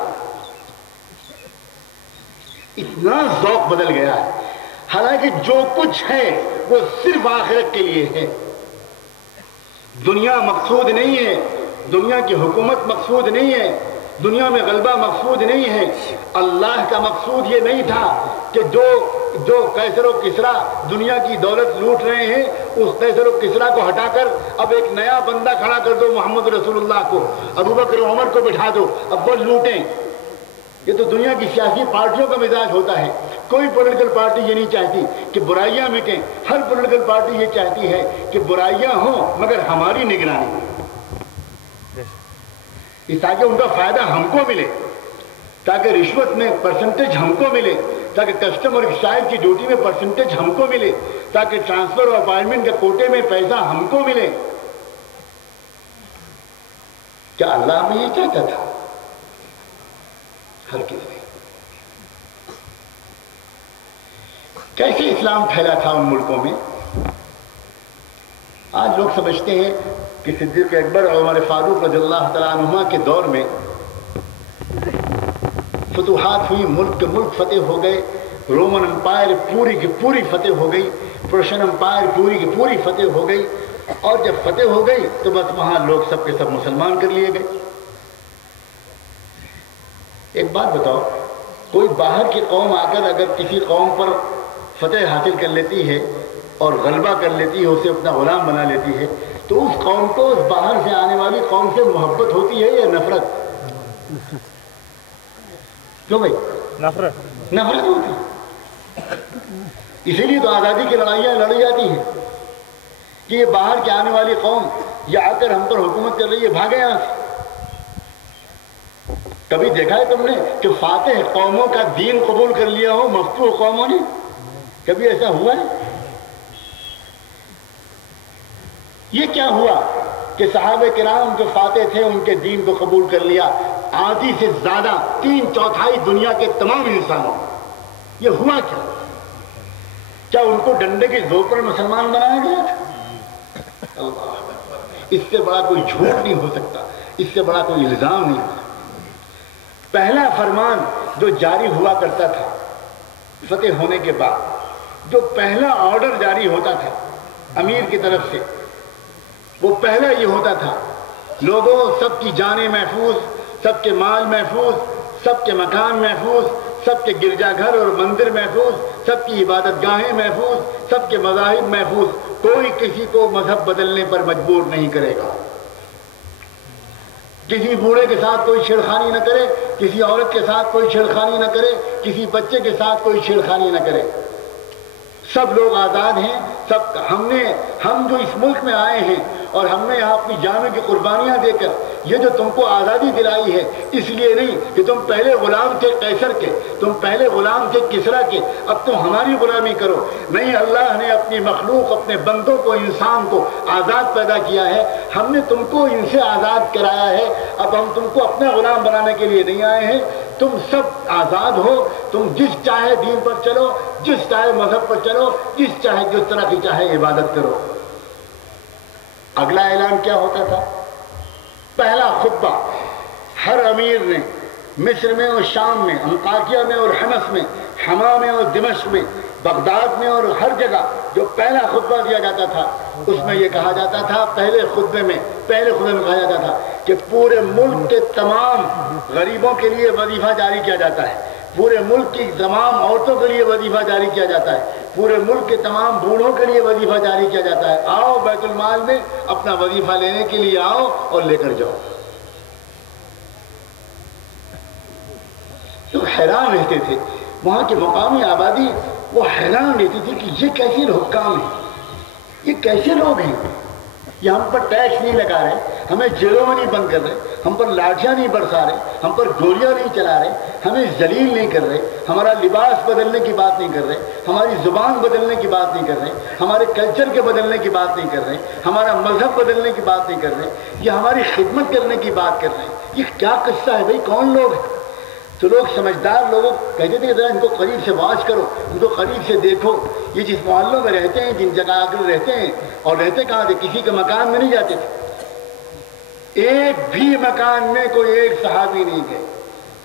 اتنا ذوق بدل گیا ہے. حالانکہ جو کچھ ہے وہ صرف آخرت کے لیے ہے. دنیا مقصود نہیں ہے، دنیا کی حکومت مقصود نہیں ہے، دنیا میں غلبہ مقصود نہیں ہے. اللہ کا مقصود یہ نہیں تھا کہ جو قیصر و کسریٰ دنیا کی دولت لوٹ رہے ہیں اس قیصر و کسریٰ کو ہٹا کر اب ایک نیا بندہ کھڑا کر دو، محمد رسول اللہ کو، ابوبکر عمر کو بٹھا دو، اب وہ لوٹیں. یہ تو دنیا کی سیاسی پارٹیوں کا مزاج ہوتا ہے. کوئی پولیٹیکل پارٹی یہ نہیں چاہتی کہ برائیاں مٹیں، ہر پولیٹیکل پارٹی یہ چاہتی ہے کہ برائیاں ہوں مگر ہماری نگرانی، تاکہ ان کا فائدہ ہم کو ملے، تاکہ رشوت میں پرسنٹیج ہم کو ملے، تاکہ کسٹم اور ایکسائز کی ڈیوٹی میں پرسنٹیج ہم کو ملے، تاکہ ٹرانسفر اور اپائنٹمنٹ کے کوٹے میں پیسہ ہم کو ملے. کیا اللہ میں یہ چاہتا تھا؟ ہر کسی نے. کیسے اسلام پھیلا تھا ان ملکوں میں؟ آج لوگ سمجھتے ہیں کہ صدیق اکبر اور عمر فاروق رضی اللہ تعالیٰ عنہما کے دور میں فتوحات ہوئی، ملک کے ملک فتح ہو گئے، رومن امپائر پوری کی پوری فتح ہو گئی، پرشین امپائر پوری کی پوری فتح ہو گئی، اور جب فتح ہو گئی تو بس وہاں لوگ سب کے سب مسلمان کر لیے گئے۔ ایک بات بتاؤ، کوئی باہر کی قوم آ کر اگر کسی قوم پر فتح حاصل کر لیتی ہے اور غلبہ کر لیتی ہے، اسے اپنا غلام بنا لیتی ہے، تو اس قوم کو اس باہر سے آنے والی قوم سے محبت ہوتی ہے یا نفرت؟ کیوں بھائی؟ نفرت ہوتی ہے۔ اسی لیے تو آزادی کی لڑائیاں لڑی جاتی ہیں کہ یہ باہر کے آنے والی قوم یہ آ کر ہم پر حکومت کر رہی ہے، بھاگے یہاں سے۔ کبھی دیکھا ہے تم نے کہ فاتح قوموں کا دین قبول کر لیا ہو مفتوح قوموں نے؟ کبھی ایسا ہوا ہے؟ یہ کیا ہوا کہ صحابہ کرام جو فاتح تھے ان کے دین کو قبول کر لیا، آدھی سے زیادہ 3/4 دنیا کے تمام انسانوں، یہ ہوا کیا؟ کیا ان کو ڈنڈے کے زور پر مسلمان بنایا گیا تھا؟ اس سے بڑا کوئی جھوٹ نہیں ہو سکتا، اس سے بڑا کوئی الزام نہیں ہو سکتا۔ پہلا فرمان جو جاری ہوا کرتا تھا فتح ہونے کے بعد، جو پہلا آرڈر جاری ہوتا تھا امیر کی طرف سے، وہ پہلا یہ ہوتا تھا، لوگوں سب کی جانیں محفوظ، سب کے مال محفوظ، سب کے مکان محفوظ، سب کے گرجا گھر اور مندر محفوظ، سب کی عبادت گاہیں محفوظ، سب کے مذاہب محفوظ، کوئی کسی کو مذہب بدلنے پر مجبور نہیں کرے گا۔ کسی بوڑھے کے ساتھ کوئی چھیڑخانی نہ کرے، کسی عورت کے ساتھ کوئی چھیڑخانی نہ کرے، کسی بچے کے ساتھ کوئی چھیڑخانی نہ کرے، سب لوگ آزاد ہیں۔ سب ہم جو اس ملک میں آئے ہیں اور ہم نے یہاں اپنی جانوں کی قربانیاں دے کر یہ جو تم کو آزادی دلائی ہے، اس لیے نہیں کہ تم پہلے غلام تھے قیصر کے، تم پہلے غلام تھے کسریٰ کے، اب تم ہماری غلامی کرو۔ نہیں، اللہ نے اپنی مخلوق، اپنے بندوں کو، انسان کو آزاد پیدا کیا ہے، ہم نے تم کو ان سے آزاد کرایا ہے، اب ہم تم کو اپنا غلام بنانے کے لیے نہیں آئے ہیں۔ تم سب آزاد ہو، تم جس چاہے دین پر چلو، جس چاہے مذہب پر چلو، جس طرح کی چاہے عبادت کرو۔ اگلا اعلان کیا ہوتا تھا؟ پہلا خطبہ ہر امیر نے مصر میں اور شام میں، انطاکیہ میں اور حمص میں، حما میں اور دمشق میں، بغداد میں اور ہر جگہ جو پہلا خطبہ دیا جاتا تھا اس میں یہ کہا جاتا تھا، پہلے خطبے میں کہا جاتا تھا کہ پورے ملک کے تمام غریبوں کے لیے وظیفہ جاری کیا جاتا ہے، پورے ملک کی تمام عورتوں کے لیے وظیفہ جاری کیا جاتا ہے، پورے ملک کے تمام بوڑھوں کے لیے وظیفہ جاری کیا جاتا ہے، آؤ بیت المال میں اپنا وظیفہ لینے کے لیے آؤ اور لے کر جاؤ۔ تو حیران رہتے تھے، وہاں کی مقامی آبادی وہ حیران رہتی تھی کہ یہ کیسے حکام ہیں، یہ کیسے لوگ ہیں، یہ ہم پر ٹیکس نہیں لگا رہے، ہمیں جیلوں میں نہیں بند کر رہے، ہم پر لاٹھیاں نہیں برسا رہے، ہم پر گولیاں نہیں چلا رہے، ہمیں ذلیل نہیں کر رہے، ہمارا لباس بدلنے کی بات نہیں کر رہے، ہماری زبان بدلنے کی بات نہیں کر رہے، ہمارے کلچر کے بدلنے کی بات نہیں کر رہے، ہمارا مذہب بدلنے کی بات نہیں کر رہے، یہ ہماری خدمت کرنے کی بات کر رہے ہیں۔ یہ کیا قصہ ہے بھائی، کون لوگ ہیں؟ تو لوگ سمجھدار لوگ کہتے تھے کہ ذرا ان کو قریب سے واچ کرو، ان کو قریب سے دیکھو، یہ جس محلوں میں رہتے ہیں، جن جگہ آ کر رہتے ہیں، اور رہتے کہاں تھے؟ کسی کے مکان میں نہیں جاتے تھے، ایک بھی مکان میں کوئی ایک صحابی نہیں گئے۔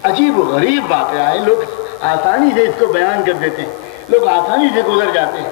عجیب و غریب واقعہ ہے، لوگ آسانی سے اس کو بیان کر دیتے ہیں، لوگ آسانی سے گزر جاتے ہیں۔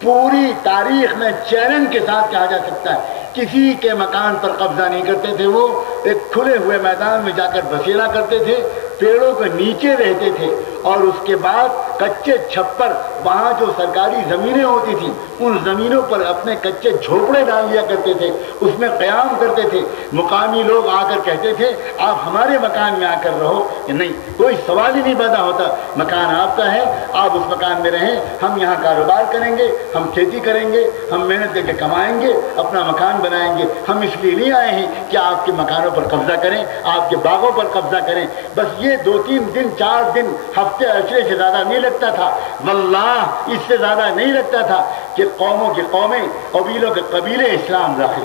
پوری تاریخ میں چیلنج کے ساتھ کہا جا سکتا ہے کسی کے مکان پر قبضہ نہیں کرتے تھے، وہ ایک کھلے ہوئے میدان میں جا کر بسیرا کرتے تھے، پیڑوں کے نیچے رہتے تھے، اور اس کے بعد کچے چھپر، وہاں جو سرکاری زمینیں ہوتی تھیں ان زمینوں پر اپنے کچے جھوپڑے ڈال لیا کرتے تھے، اس میں قیام کرتے تھے۔ مقامی لوگ آ کر کہتے تھے آپ ہمارے مکان میں آ کر رہو، کہ نہیں، کوئی سوال ہی نہیں پیدا ہوتا، مکان آپ کا ہے، آپ اس مکان میں رہیں، ہم یہاں کاروبار کریں گے، ہم کھیتی کریں گے، ہم محنت کر کے کمائیں گے، اپنا مکان بنائیں گے، ہم اس لیے نہیں آئے ہیں کہ آپ کے مکانوں پر قبضہ کریں، آپ کے باغوں پر قبضہ کریں۔ بس یہ 2-3 دن 4 دن ہفتے عشرے سے زیادہ نہیں لگتا تھا، واللہ اس سے زیادہ نہیں لگتا تھا کہ قوموں کی قومیں، قبیلوں کے قبیلے اسلام داخل،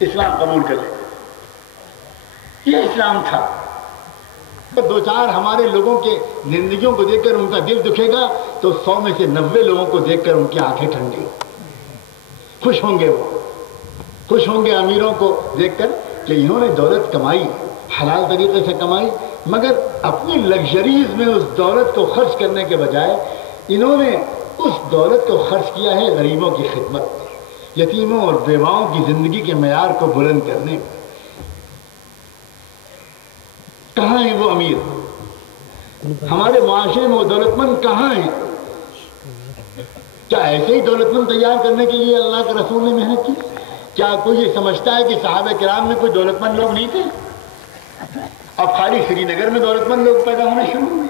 اسلام قبول کر لیں۔ یہ اسلام تھا۔ 2-4 ہمارے لوگوں کے زندگیوں کو دیکھ کر ان کا دل دکھے گا تو 100 میں سے 90 لوگوں کو دیکھ کر ان کی آنکھیں ٹھنڈی، خوش ہوں گے، وہ خوش ہوں گے امیروں کو دیکھ کر کہ انہوں نے دولت کمائی، حلال طریقے سے کمائی، مگر اپنی لگژریز میں اس دولت کو خرچ کرنے کے بجائے انہوں نے اس دولت کو خرچ کیا ہے غریبوں کی خدمت میں، یتیموں اور بیواؤں کی زندگی کے معیار کو بلند کرنے میں۔ کہاں ہیں وہ امیر؟ ہمارے معاشرے میں وہ دولت مند کہاں ہیں؟ کیا ایسے ہی دولت مند تیار کرنے کے لیے اللہ کے رسول نے محنت کی؟ کیا کوئی یہ سمجھتا ہے کہ صحابہ کرام میں کوئی دولت مند لوگ نہیں تھے؟ اب خالی سری نگر میں دولت مند لوگ پیدا ہونا شروع ہوئے؟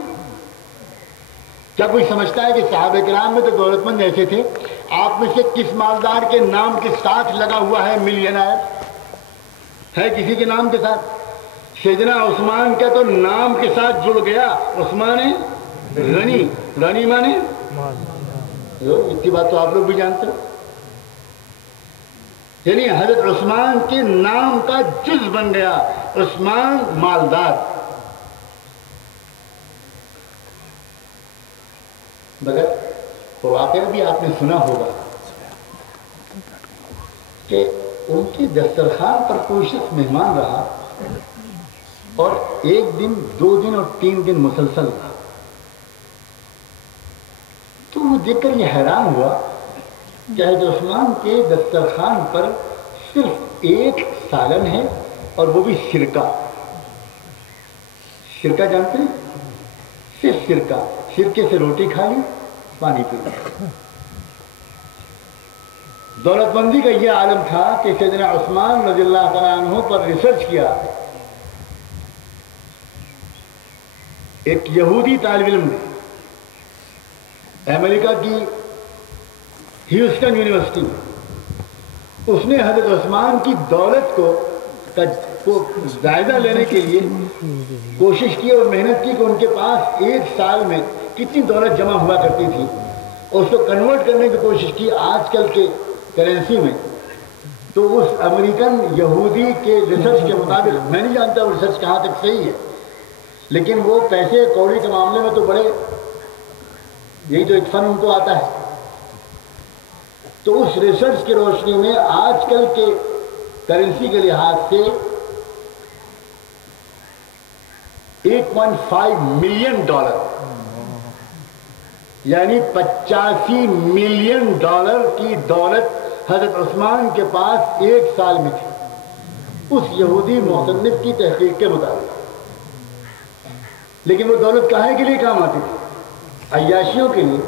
کیا کوئی سمجھتا ہے کہ صحابہ کرام میں تو دولت مند ایسے تھے؟ آپ میں سے کس مالدار کے نام کے ساتھ لگا ہوا ہے ملینائر؟ ہے کسی کے نام کے ساتھ؟ سیدنا عثمان کا تو نام کے ساتھ جڑ گیا، عثمان غنی، غنی مانے اتنی بات تو آپ لوگ بھی جانتے ہو، یعنی حضرت عثمان کے نام کا جز بن گیا، عثمان مالدار۔ مگر وہ واقعہ بھی آپ نے سنا ہوگا کہ ان کے دسترخوان پر کوئی شخص مہمان رہا اور 1 دن 2 دن اور 3 دن مسلسل رہا، تو وہ دیکھ کر یہ حیران ہوا کہ حضرت عثمان کے دسترخوان پر صرف 1 سالن ہے اور وہ بھی سرکہ۔ سرکہ جانتے ہیں؟ صرف سرکہ، سرکے سے روٹی کھا لی، پانی پی لی۔ دولت مندی کا یہ عالم تھا کہ سیدنا عثمان رضی اللہ تعالیٰ عنہ پر ریسرچ کیا۔ ایک یہودی طالب علم نے امریکہ کی ہیوسٹن یونیورسٹی میں، اس نے حضرت عثمان کی دولت کو جائزہ لینے کے لیے کوشش کی اور محنت کی کہ ان کے پاس 1 سال میں کتنی دولت جمع ہوا کرتی تھی، اور اس کو کنورٹ کرنے کی کوشش کی آج کل کے کرنسی میں۔ تو اس امریکن یہودی کے ریسرچ کے مطابق، میں نہیں جانتا وہ ریسرچ کہاں تک صحیح ہے، لیکن وہ پیسے کوڑی کے معاملے میں تو بڑے، یہی تو ایک فن ان کو آتا ہے۔ تو اس ریسرچ کی روشنی میں آج کل کے کرنسی کے لحاظ سے $8.5 ملین، یعنی $85 ملین کی دولت حضرت عثمان کے پاس 1 سال میں تھی، اس یہودی مصنف کی تحقیق کے مطابق۔ لیکن وہ دولت کہاں کے لیے کام آتی تھی؟ عیاشیوں کے لیے،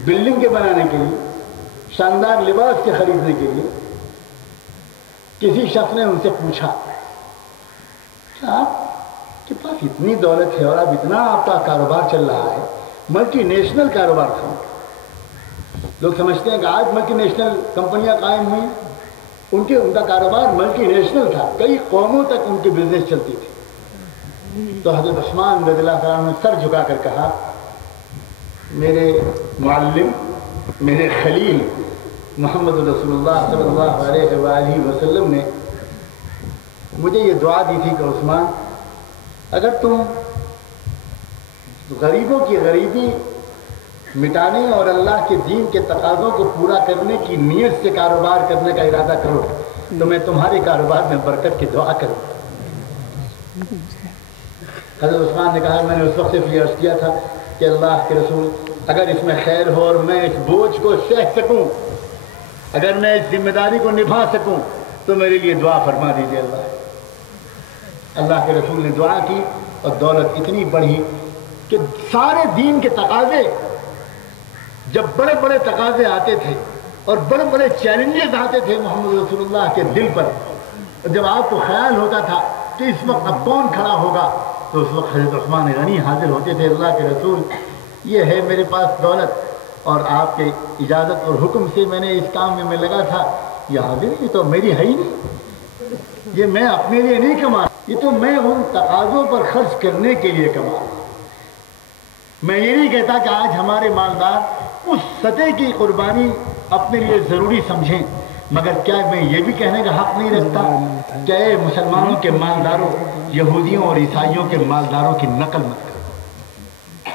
بلڈنگ کے بنانے کے لیے، شاندار لباس کے خریدنے کے لیے۔ کسی شخص نے ان سے پوچھا کہ آپ کے پاس اتنی دولت ہے اور اب اتنا آپ کا کاروبار چل رہا ہے، ملٹی نیشنل کاروبار تھا، لوگ سمجھتے ہیں کہ آج ملٹی نیشنل کمپنیاں قائم ہوئی، ان کا کاروبار ملٹی نیشنل تھا، کئی قوموں تک ان کی بزنس چلتی تھی۔ تو حضرت عثمان رضی اللہ تعالیٰ عنہ نے سر جھکا کر کہا، میرے معلم، میرے خلیل محمد رسول اللہ صلی اللہ علیہ وآلہ وسلم نے مجھے یہ دعا دی تھی کہ عثمان، اگر تم غریبوں کی غریبی مٹانے اور اللہ کے دین کے تقاضوں کو پورا کرنے کی نیت سے کاروبار کرنے کا ارادہ کرو تو میں تمہارے کاروبار میں برکت کی دعا کروں۔ حضرت عثمان نے کہا، میں نے اس وقت سے عرض کیا تھا کہ اللہ کے رسول، اگر اس میں خیر ہو اور میں اس بوجھ کو سہ سکوں، اگر میں اس ذمہ داری کو نبھا سکوں تو میرے لیے دعا فرما دیجیے اللہ کے رسول نے دعا کی اور دولت اتنی بڑھی کہ سارے دین کے تقاضے، جب بڑے بڑے تقاضے آتے تھے اور بڑے بڑے چیلنجز آتے تھے محمد رسول اللہ کے دل پر، جب آپ کو خیال ہوتا تھا کہ اس وقت اب کون کھڑا ہوگا، تو اس وقت حضرت عثمان غنی حاضر ہوتے تھے، اللہ کے رسول یہ ہے میرے پاس دولت اور آپ کے اجازت اور حکم سے میں نے اس کام میں لگا تھا، یہ حاضر، یہ تو میری ہے ہی نہیں، یہ میں اپنے لیے نہیں کما، یہ تو میں ان تقاضوں پر خرچ کرنے کے لیے کما۔ میں یہ نہیں کہتا کہ آج ہمارے مالدار اس سطح کی قربانی اپنے لیے ضروری سمجھیں، مگر کیا میں یہ بھی کہنے کا حق نہیں رکھتا کہ اے مسلمانوں کے مالداروں، یہودیوں اور عیسائیوں کے مالداروں کی نقل مت کرو۔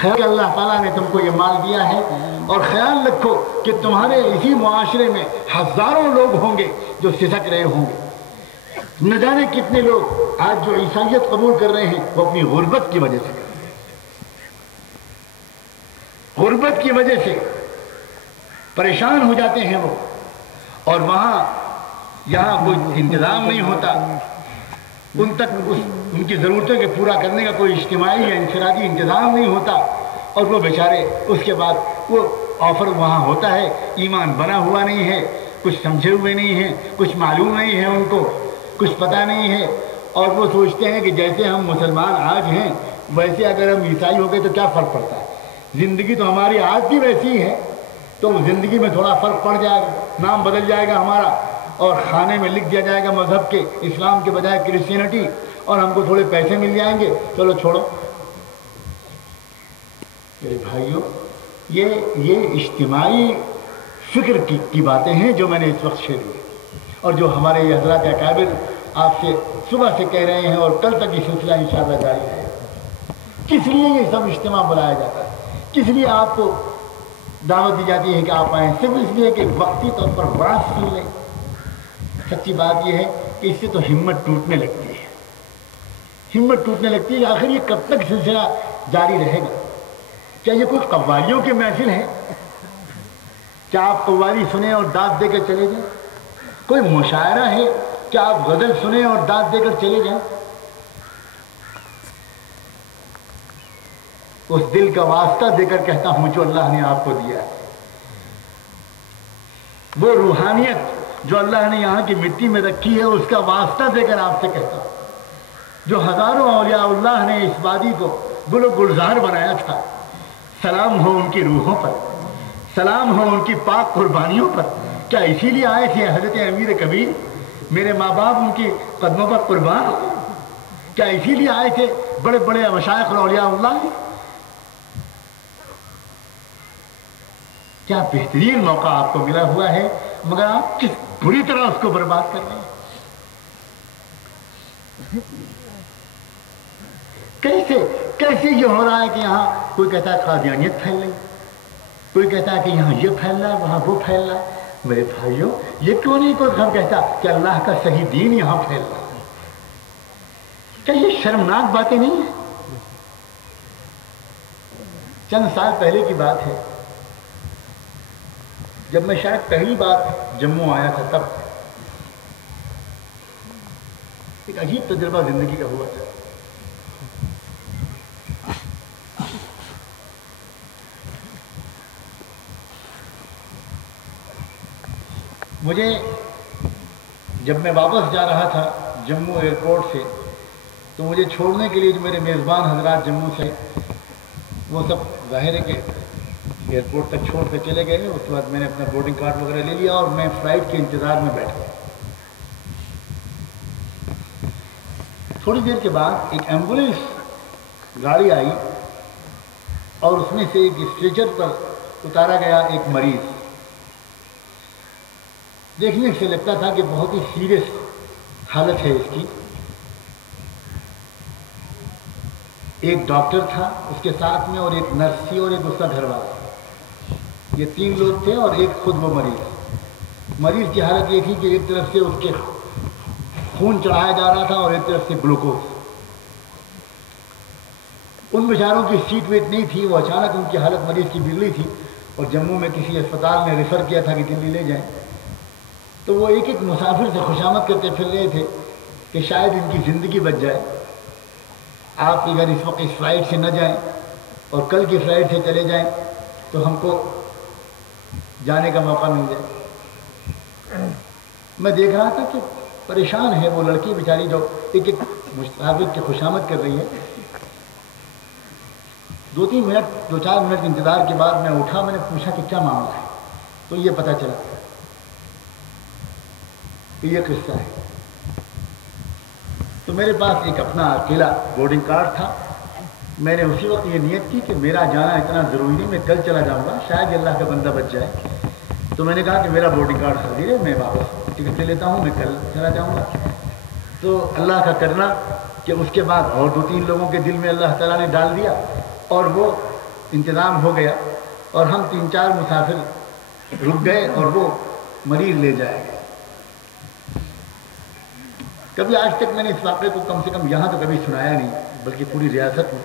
خیال اللہ تعالیٰ نے تم کو یہ مال دیا ہے، اور خیال رکھو کہ تمہارے اسی معاشرے میں ہزاروں لوگ ہوں گے جو سسک رہے ہوں گے، نہ جانے کتنے لوگ آج جو عیسائیت قبول کر رہے ہیں وہ اپنی غربت کی وجہ سے کر رہے ہیں، غربت کی وجہ سے پریشان ہو جاتے ہیں وہ، اور یہاں کوئی انتظام نہیں ہوتا، ان تک ان کی ضرورتوں کے پورا کرنے کا کوئی اجتماعی یا انفرادی انتظام نہیں ہوتا، اور وہ بیچارے اس کے بعد وہ آفر وہاں ہوتا ہے، ایمان بنا ہوا نہیں ہے، کچھ سمجھے ہوئے نہیں ہیں، کچھ معلوم نہیں ہے، ان کو کچھ پتہ نہیں ہے، اور وہ سوچتے ہیں کہ جیسے ہم مسلمان آج ہیں ویسے اگر ہم عیسائی ہو گئے تو کیا فرق پڑتا ہے، زندگی تو ہماری آج بھی ویسی ہی ہے، تو زندگی میں تھوڑا فرق پڑ جائے گا، نام بدل جائے گا ہمارا، اور کھانے میں لکھ دیا جائے گا مذہب کے اسلام کے بجائے کرسچینٹی، اور ہم کو تھوڑے پیسے مل جائیں گے، چلو چھوڑو۔ میرے بھائیوں، یہ اجتماعی فکر کی باتیں ہیں جو میں نے اس وقت شیئر کی، اور جو ہمارے یہ حضرات اکابر آپ سے صبح سے کہہ رہے ہیں، اور کل تک یہ سلسلہ انشاءاللہ جاری ہے۔ کس لیے یہ سب اجتماع بلایا جاتا ہے؟ کس لیے آپ کو دعوت دی جاتی ہے کہ آپ آئیں؟ صرف اس لیے کہ وقتی طور پر بڑا سن لیں۔ سچی بات یہ ہے کہ اس سے تو ہمت ٹوٹنے لگتی ہے، ہمت ٹوٹنے لگتی ہے کہ آخر یہ کب تک سلسلہ جاری رہے گا؟ کیا یہ کوئی قوالیوں کی محفل ہے؟ کیا آپ قوالی سنیں اور داد دے کر چلے جائیں؟ کوئی مشاعرہ ہے کیا آپ غزل سنیں اور داد دے کر چلے جائیں؟ اس دل کا واسطہ دے کر کہتا ہوں جو اللہ نے آپ کو دیا ہے، وہ روحانیت جو اللہ نے یہاں کی مٹی میں رکھی ہے اس کا واسطہ دے کر آپ سے کہتا ہوں، جو ہزاروں اولیاء اللہ نے اس وادی کو گل و گلزار بنایا تھا، سلام ہو ان کی روحوں پر، سلام ہو ان کی پاک قربانیوں پر۔ کیا اسی لیے آئے تھے حضرت امیر کبیر؟ میرے ماں باپ ان کی قدموں پر قربان، کیا اسی لیے آئے تھے بڑے بڑے مشائخ اور اولیاء اللہ؟ کیا بہترین موقع آپ کو ملا ہوا ہے، مگر آپ کس بری طرح اس کو برباد کر رہے ہیں۔ کیسے یہ ہو رہا ہے کہ یہاں کوئی کہتا ہے قادیانیت پھیل رہی، کوئی کہتا ہے کہ یہاں یہ پھیل رہا ہے وہاں وہ پھیل رہا ہے۔ میرے بھائیوں، یہ کیوں نہیں کوئی خبر کہتا کہ اللہ کا صحیح دین یہاں پھیل رہا ہے؟ کیا یہ شرمناک باتیں نہیں ہیں؟ چند سال پہلے کی بات ہے، جب میں شاید پہلی بار جموں آیا تھا، تب ایک عجیب تجربہ زندگی کا ہوا تھا۔ مجھے جب میں واپس جا رہا تھا جموں ایئرپورٹ سے، تو مجھے چھوڑنے کے لیے جو میرے میزبان حضرات جموں سے، وہ سب ظاہر ہے کہ ایئرپورٹ تک چھوڑ کے چلے گئے۔ اس کے بعد میں نے اپنا بورڈنگ کارڈ وغیرہ لے لیا اور میں فلائٹ کے انتظار میں بیٹھا۔ تھوڑی دیر کے بعد ایک ایمبولینس گاڑی آئی اور اس میں سے ایک اسٹریچر پر اتارا گیا ایک مریض۔ دیکھنے سے لگتا تھا کہ بہت ہی سیریس حالت ہے اس کی۔ ایک ڈاکٹر تھا اس کے ساتھ میں، اور ایک نرس تھی، اور ایک اس کا گھر والا۔ یہ تین لوگ تھے اور ایک خود وہ مریض کی حالت یہ تھی کہ ایک طرف سے اس کے خون چڑھایا جا رہا تھا اور ایک طرف سے گلوکوز۔ ان بیچاروں کی سیٹ ویٹ نہیں تھی، وہ اچانک ان کی حالت مریض کی بگڑی تھی، اور جموں میں کسی اسپتال نے ریفر کیا تھا کہ دلی لے جائیں۔ تو وہ ایک ایک مسافر سے خوشامد کرتے پھر رہے تھے کہ شاید ان کی زندگی بچ جائے، آپ اگر اس وقت اس فلائٹ سے نہ جائیں اور کل کی فلائٹ سے چلے جائیں تو ہم کو جانے کا موقع مل جائے۔ میں دیکھ رہا تھا کہ پریشان ہے وہ لڑکی بیچاری جو ایک ایک مسافر کی خوشامد کر رہی ہے۔ 2-4 منٹ انتظار کے بعد میں اٹھا، میں نے پوچھا کہ کیا معاملہ ہے، تو یہ پتہ چلا کہ یہ قصہ ہے۔ تو میرے پاس ایک اپنا اکیلا بورڈنگ کارڈ تھا۔ میں نے اسی وقت یہ نیت کی کہ میرا جانا اتنا ضروری نہیں، میں کل چلا جاؤں گا، شاید اللہ کا بندہ بچ جائے۔ تو میں نے کہا کہ میرا بورڈنگ کارڈ حاضر ہے، میں واپس ٹکٹ لے لیتا ہوں، میں کل چلا جاؤں گا۔ تو اللہ کا کرنا کہ اس کے بعد اور 2-3 لوگوں کے دل میں اللہ تعالیٰ نے ڈال دیا، اور وہ انتظام ہو گیا، اور ہم 3-4 مسافر رک گئے اور وہ مریض لے جائے گئے۔ کبھی آج تک میں نے اس واقعے کو کم سے کم یہاں تو کبھی سنایا نہیں، بلکہ پوری ریاست میں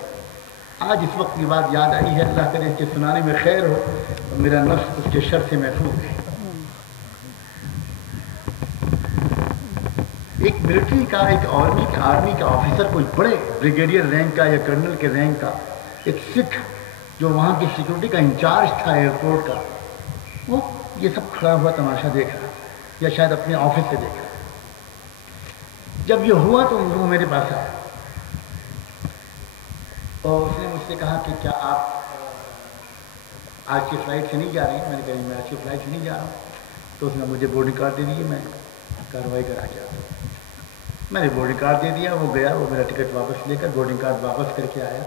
آج اس وقت یہ بات یاد آئی ہے۔ اللہ کرے کہ سنانے میں خیر ہو اور میرا نفس اس کے شر سے محفوظ ہے۔ ایک ملٹری کا، ایک آرمی کا آفیسر، کوئی بڑے بریگیڈیئر رینک کا یا کرنل کے رینک کا، ایک سکھ جو وہاں کی سیکورٹی کا انچارج تھا ایئرپورٹ کا، وہ یہ سب کھڑا ہوا تماشا دیکھ رہا یا شاید اپنے آفس سے دیکھ رہا۔ جب یہ ہوا تو وہ میرے پاس آیا اور اس نے مجھ سے کہا کہ کیا آپ آج کی فلائٹ سے نہیں جا رہے ہیں؟ میں نے کہا میں آج کی فلائٹ سے نہیں جا رہا ہوں۔ تو اس نے مجھے بورڈنگ کارڈ دے دیے، میں کارروائی کرا کے آتا ہوں۔ میں نے بورڈنگ کارڈ دے دیا، وہ گیا، وہ میرا ٹکٹ واپس لے کر بورڈنگ کارڈ واپس کر کے آیا۔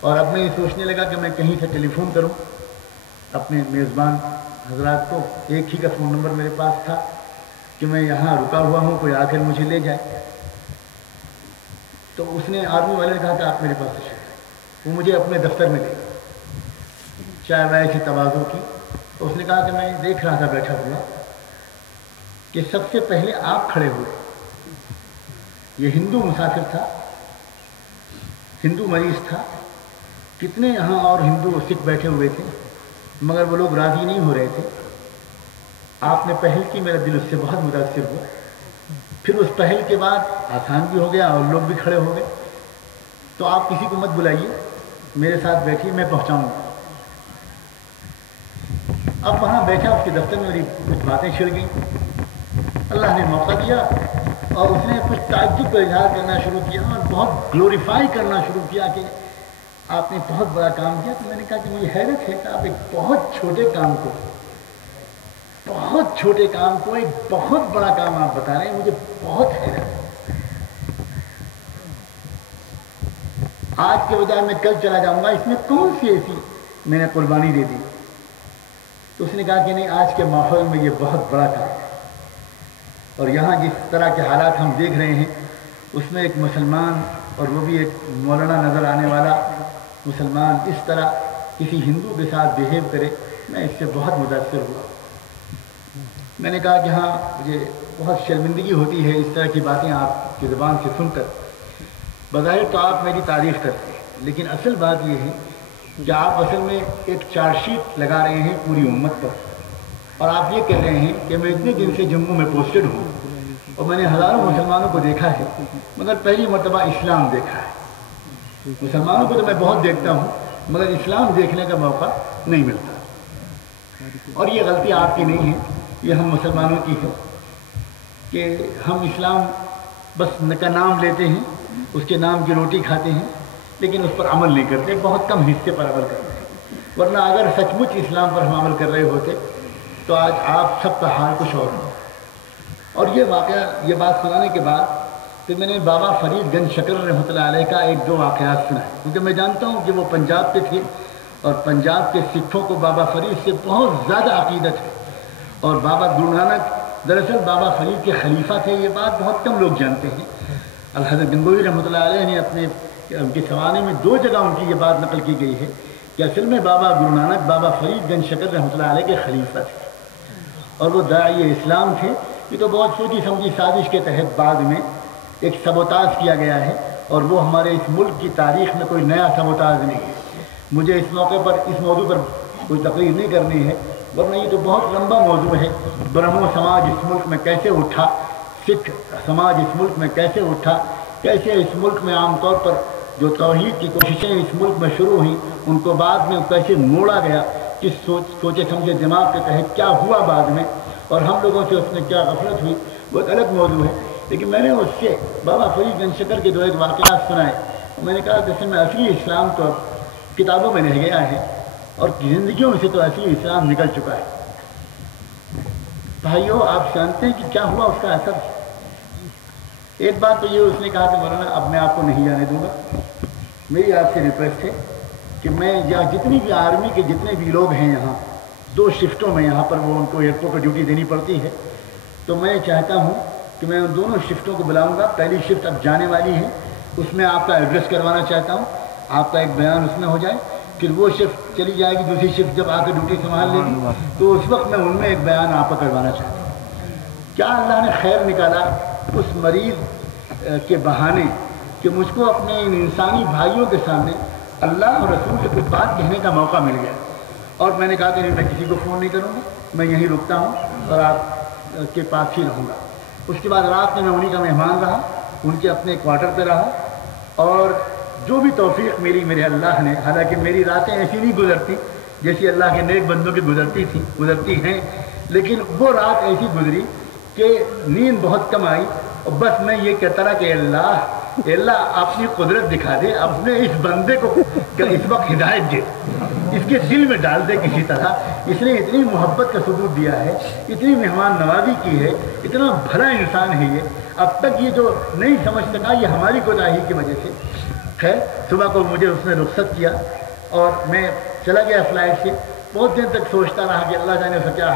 اور اب میں یہ سوچنے لگا کہ میں کہیں سے ٹیلی فون کروں اپنے میزبان حضرات کو۔ ایک ہی کا فون نمبر میرے پاس تھا کہ میں یہاں رکا ہوا ہوں، کوئی آ کر مجھے لے جائے۔ تو اس نے آرمی والے نے کہا کہ آپ میرے پاس تشریف لائیں۔ وہ مجھے اپنے دفتر میں لے گئے، چائے وائے کی تواضع کی۔ تو اس نے کہا کہ میں دیکھ رہا تھا بیٹھا ہوا کہ سب سے پہلے آپ کھڑے ہوئے۔ یہ ہندو مسافر تھا، ہندو مریض تھا، کتنے یہاں اور ہندو سکھ بیٹھے ہوئے تھے مگر وہ لوگ راضی نہیں ہو رہے تھے۔ آپ نے پہل کی، میرا دل اس سے بہت متاثر ہوا۔ پھر اس پہل کے بعد آسان بھی ہو گیا اور لوگ بھی کھڑے ہو گئے۔ تو آپ کسی کو مت بلائیے، میرے ساتھ بیٹھیے، میں پہنچاؤں گا۔ اب وہاں بیٹھا، اس کے دفتر میں میری کچھ باتیں چھڑ گئیں۔ اللہ نے موقع دیا اور اس نے کچھ تعجب کا اظہار کرنا شروع کیا اور بہت گلوریفائی کرنا شروع کیا کہ آپ نے بہت بڑا کام کیا۔ تو میں نے کہا کہ مجھے حیرت ہے کہ آپ ایک بہت چھوٹے کام کو ایک بہت بڑا کام آپ بتا رہے ہیں، مجھے بہت حیرت ہے۔ آج کے بجائے میں کل چلا جاؤں گا، اس میں کون سی ایسی میں نے قربانی دے دی؟ تو اس نے کہا کہ نہیں، آج کے ماحول میں یہ بہت بڑا کام ہے، اور یہاں جس طرح کے حالات ہم دیکھ رہے ہیں اس میں ایک مسلمان، اور وہ بھی ایک مولانا نظر آنے والا مسلمان، اس طرح کسی ہندو کے ساتھ بیہیو کرے، میں اس سے بہت متاثر ہوا۔ میں نے کہا کہ ہاں، مجھے بہت شرمندگی ہوتی ہے اس طرح کی باتیں آپ کی زبان سے سن کر۔ بظاہر تو آپ میری تعریف کرتے ہیں، لیکن اصل بات یہ ہے کہ آپ اصل میں ایک چارج شیٹ لگا رہے ہیں پوری امت پر، اور آپ یہ کہہ رہے ہیں کہ میں اتنے دن سے جموں میں پوسٹڈ ہوں اور میں نے ہزاروں مسلمانوں کو دیکھا ہے مگر پہلی مرتبہ اسلام دیکھا ہے۔ مسلمانوں کو تو میں بہت دیکھتا ہوں مگر اسلام دیکھنے کا موقع نہیں ملتا۔ اور یہ غلطی آپ کی نہیں ہے، یہ ہم مسلمانوں کی ہے کہ ہم اسلام بس کا نام لیتے ہیں، اس کے نام کی روٹی کھاتے ہیں، لیکن اس پر عمل نہیں کرتے، بہت کم حصے پر عمل کرتے ہیں۔ ورنہ اگر سچ مچ اسلام پر ہم عمل کر رہے ہوتے تو آج آپ سب کا حال کچھ اور ہو۔ اور یہ واقعہ، یہ بات سنانے کے بعد پھر میں نے بابا فرید گنج شکر رحمۃ اللہ علیہ کا ایک دو واقعات سنائے، کیونکہ میں جانتا ہوں کہ وہ پنجاب کے تھے اور پنجاب کے سکھوں کو بابا فرید سے بہت زیادہ عقیدت ہے، اور بابا گرو نانک دراصل بابا فرید کے خلیفہ تھے۔ یہ بات بہت کم لوگ جانتے ہیں۔ الحضرت گنگوئی رحمۃ اللہ علیہ نے اپنے ان کے سوانے میں دو جگہ ان کی یہ بات نقل کی گئی ہے کہ اصل میں بابا گرو نانک بابا فرید گنج شکر رحمۃ اللہ علیہ کے خلیفہ تھے اور وہ داعی اسلام تھے۔ یہ تو بہت سوچی سمجھی سازش کے تحت بعد میں ایک سبوتاژ کیا گیا ہے، اور وہ ہمارے اس ملک کی تاریخ میں کوئی نیا سبوتاژ نہیں ہے۔ مجھے اس موقع پر اس موضوع پر کوئی تقریر نہیں کرنی ہے، ورنہ یہ تو بہت لمبا موضوع ہے۔ برہمو سماج اس ملک میں کیسے اٹھا، سکھ سماج اس ملک میں کیسے اٹھا، کیسے اس ملک میں عام طور پر جو توحید کی کوششیں اس ملک میں شروع ہوئیں ان کو بعد میں کیسے موڑا گیا، کس سوچے سمجھے دماغ کے تحت کیا ہوا بعد میں، اور ہم لوگوں سے اس میں کیا غفلت ہوئی، وہ ایک الگ موضوع ہے۔ لیکن میں نے اس سے بابا فرید گنج شکر کے دو ایک واقعات سنائے، اور میں نے کہا کہ میں اصلی اسلام تو کتابوں میں رہ گیا ہے اور زندگیوں میں سے تو اصلی اسلام نکل چکا ہے۔ بھائیو، آپ جانتے ہیں کہ کیا ہوا اس کا اثر؟ ایک بات تو یہ، اس نے کہا کہ مولانا اب میں آپ کو نہیں جانے دوں گا، میری آپ سے ریکویسٹ ہے کہ میں جتنی بھی آرمی کے جتنے بھی لوگ ہیں یہاں، دو شفٹوں میں یہاں پر وہ ان کو ایئرپورٹ پر ڈیوٹی دینی پڑتی ہے، تو میں چاہتا ہوں کہ میں ان دونوں شفٹوں کو بلاؤں گا۔ پہلی شفٹ اب جانے والی ہے، اس میں آپ کا ایڈریس کروانا چاہتا ہوں، آپ کا ایک بیان اس میں ہو جائے، پھر وہ شفٹ چلی جائے گی، دوسری شفٹ جب آ کے ڈیوٹی سنبھال لے گی تو اس وقت میں ان میں ایک بیان آپ کا کروانا چاہتا ہوں۔ کیا اللہ نے خیر نکالا اس مریض کے بہانے کہ مجھ کو اپنے ان انسانی بھائیوں کے سامنے اللہ اور رسول سے کچھ بات کہنے کا موقع مل گیا، اور میں نے کہا کہ نہیں، میں کسی کو فون نہیں کروں گا، میں یہیں رکتا ہوں اور آپ کے پاس ہی رہوں گا۔ اس کے بعد رات میں انہی کا مہمان رہا، ان کے اپنے کوارٹر پہ رہا، اور جو بھی توفیق میری میرے اللہ نے، حالانکہ میری راتیں ایسی نہیں گزرتی جیسی اللہ کے نیک بندوں کی گزرتی ہیں، لیکن وہ رات ایسی گزری کہ نیند بہت کم آئی، اور بس میں یہ کہتا رہا کہ اللہ اپنی قدرت دکھا دے، اپنے اس بندے کو اس وقت ہدایت دے، اس کے دل میں ڈال دے کسی طرح۔ اس نے اتنی محبت کا ثبوت دیا ہے، اتنی مہمان نوازی کی ہے، اتنا بھلا انسان ہے یہ، اب تک یہ جو نہیں سمجھ سکا یہ ہماری کوتاہی کی وجہ سے۔ خیر صبح کو مجھے اس نے رخصت کیا اور میں چلا گیا فلائٹ سے۔ بہت دن تک سوچتا رہا کہ اللہ جانے اس کا کیا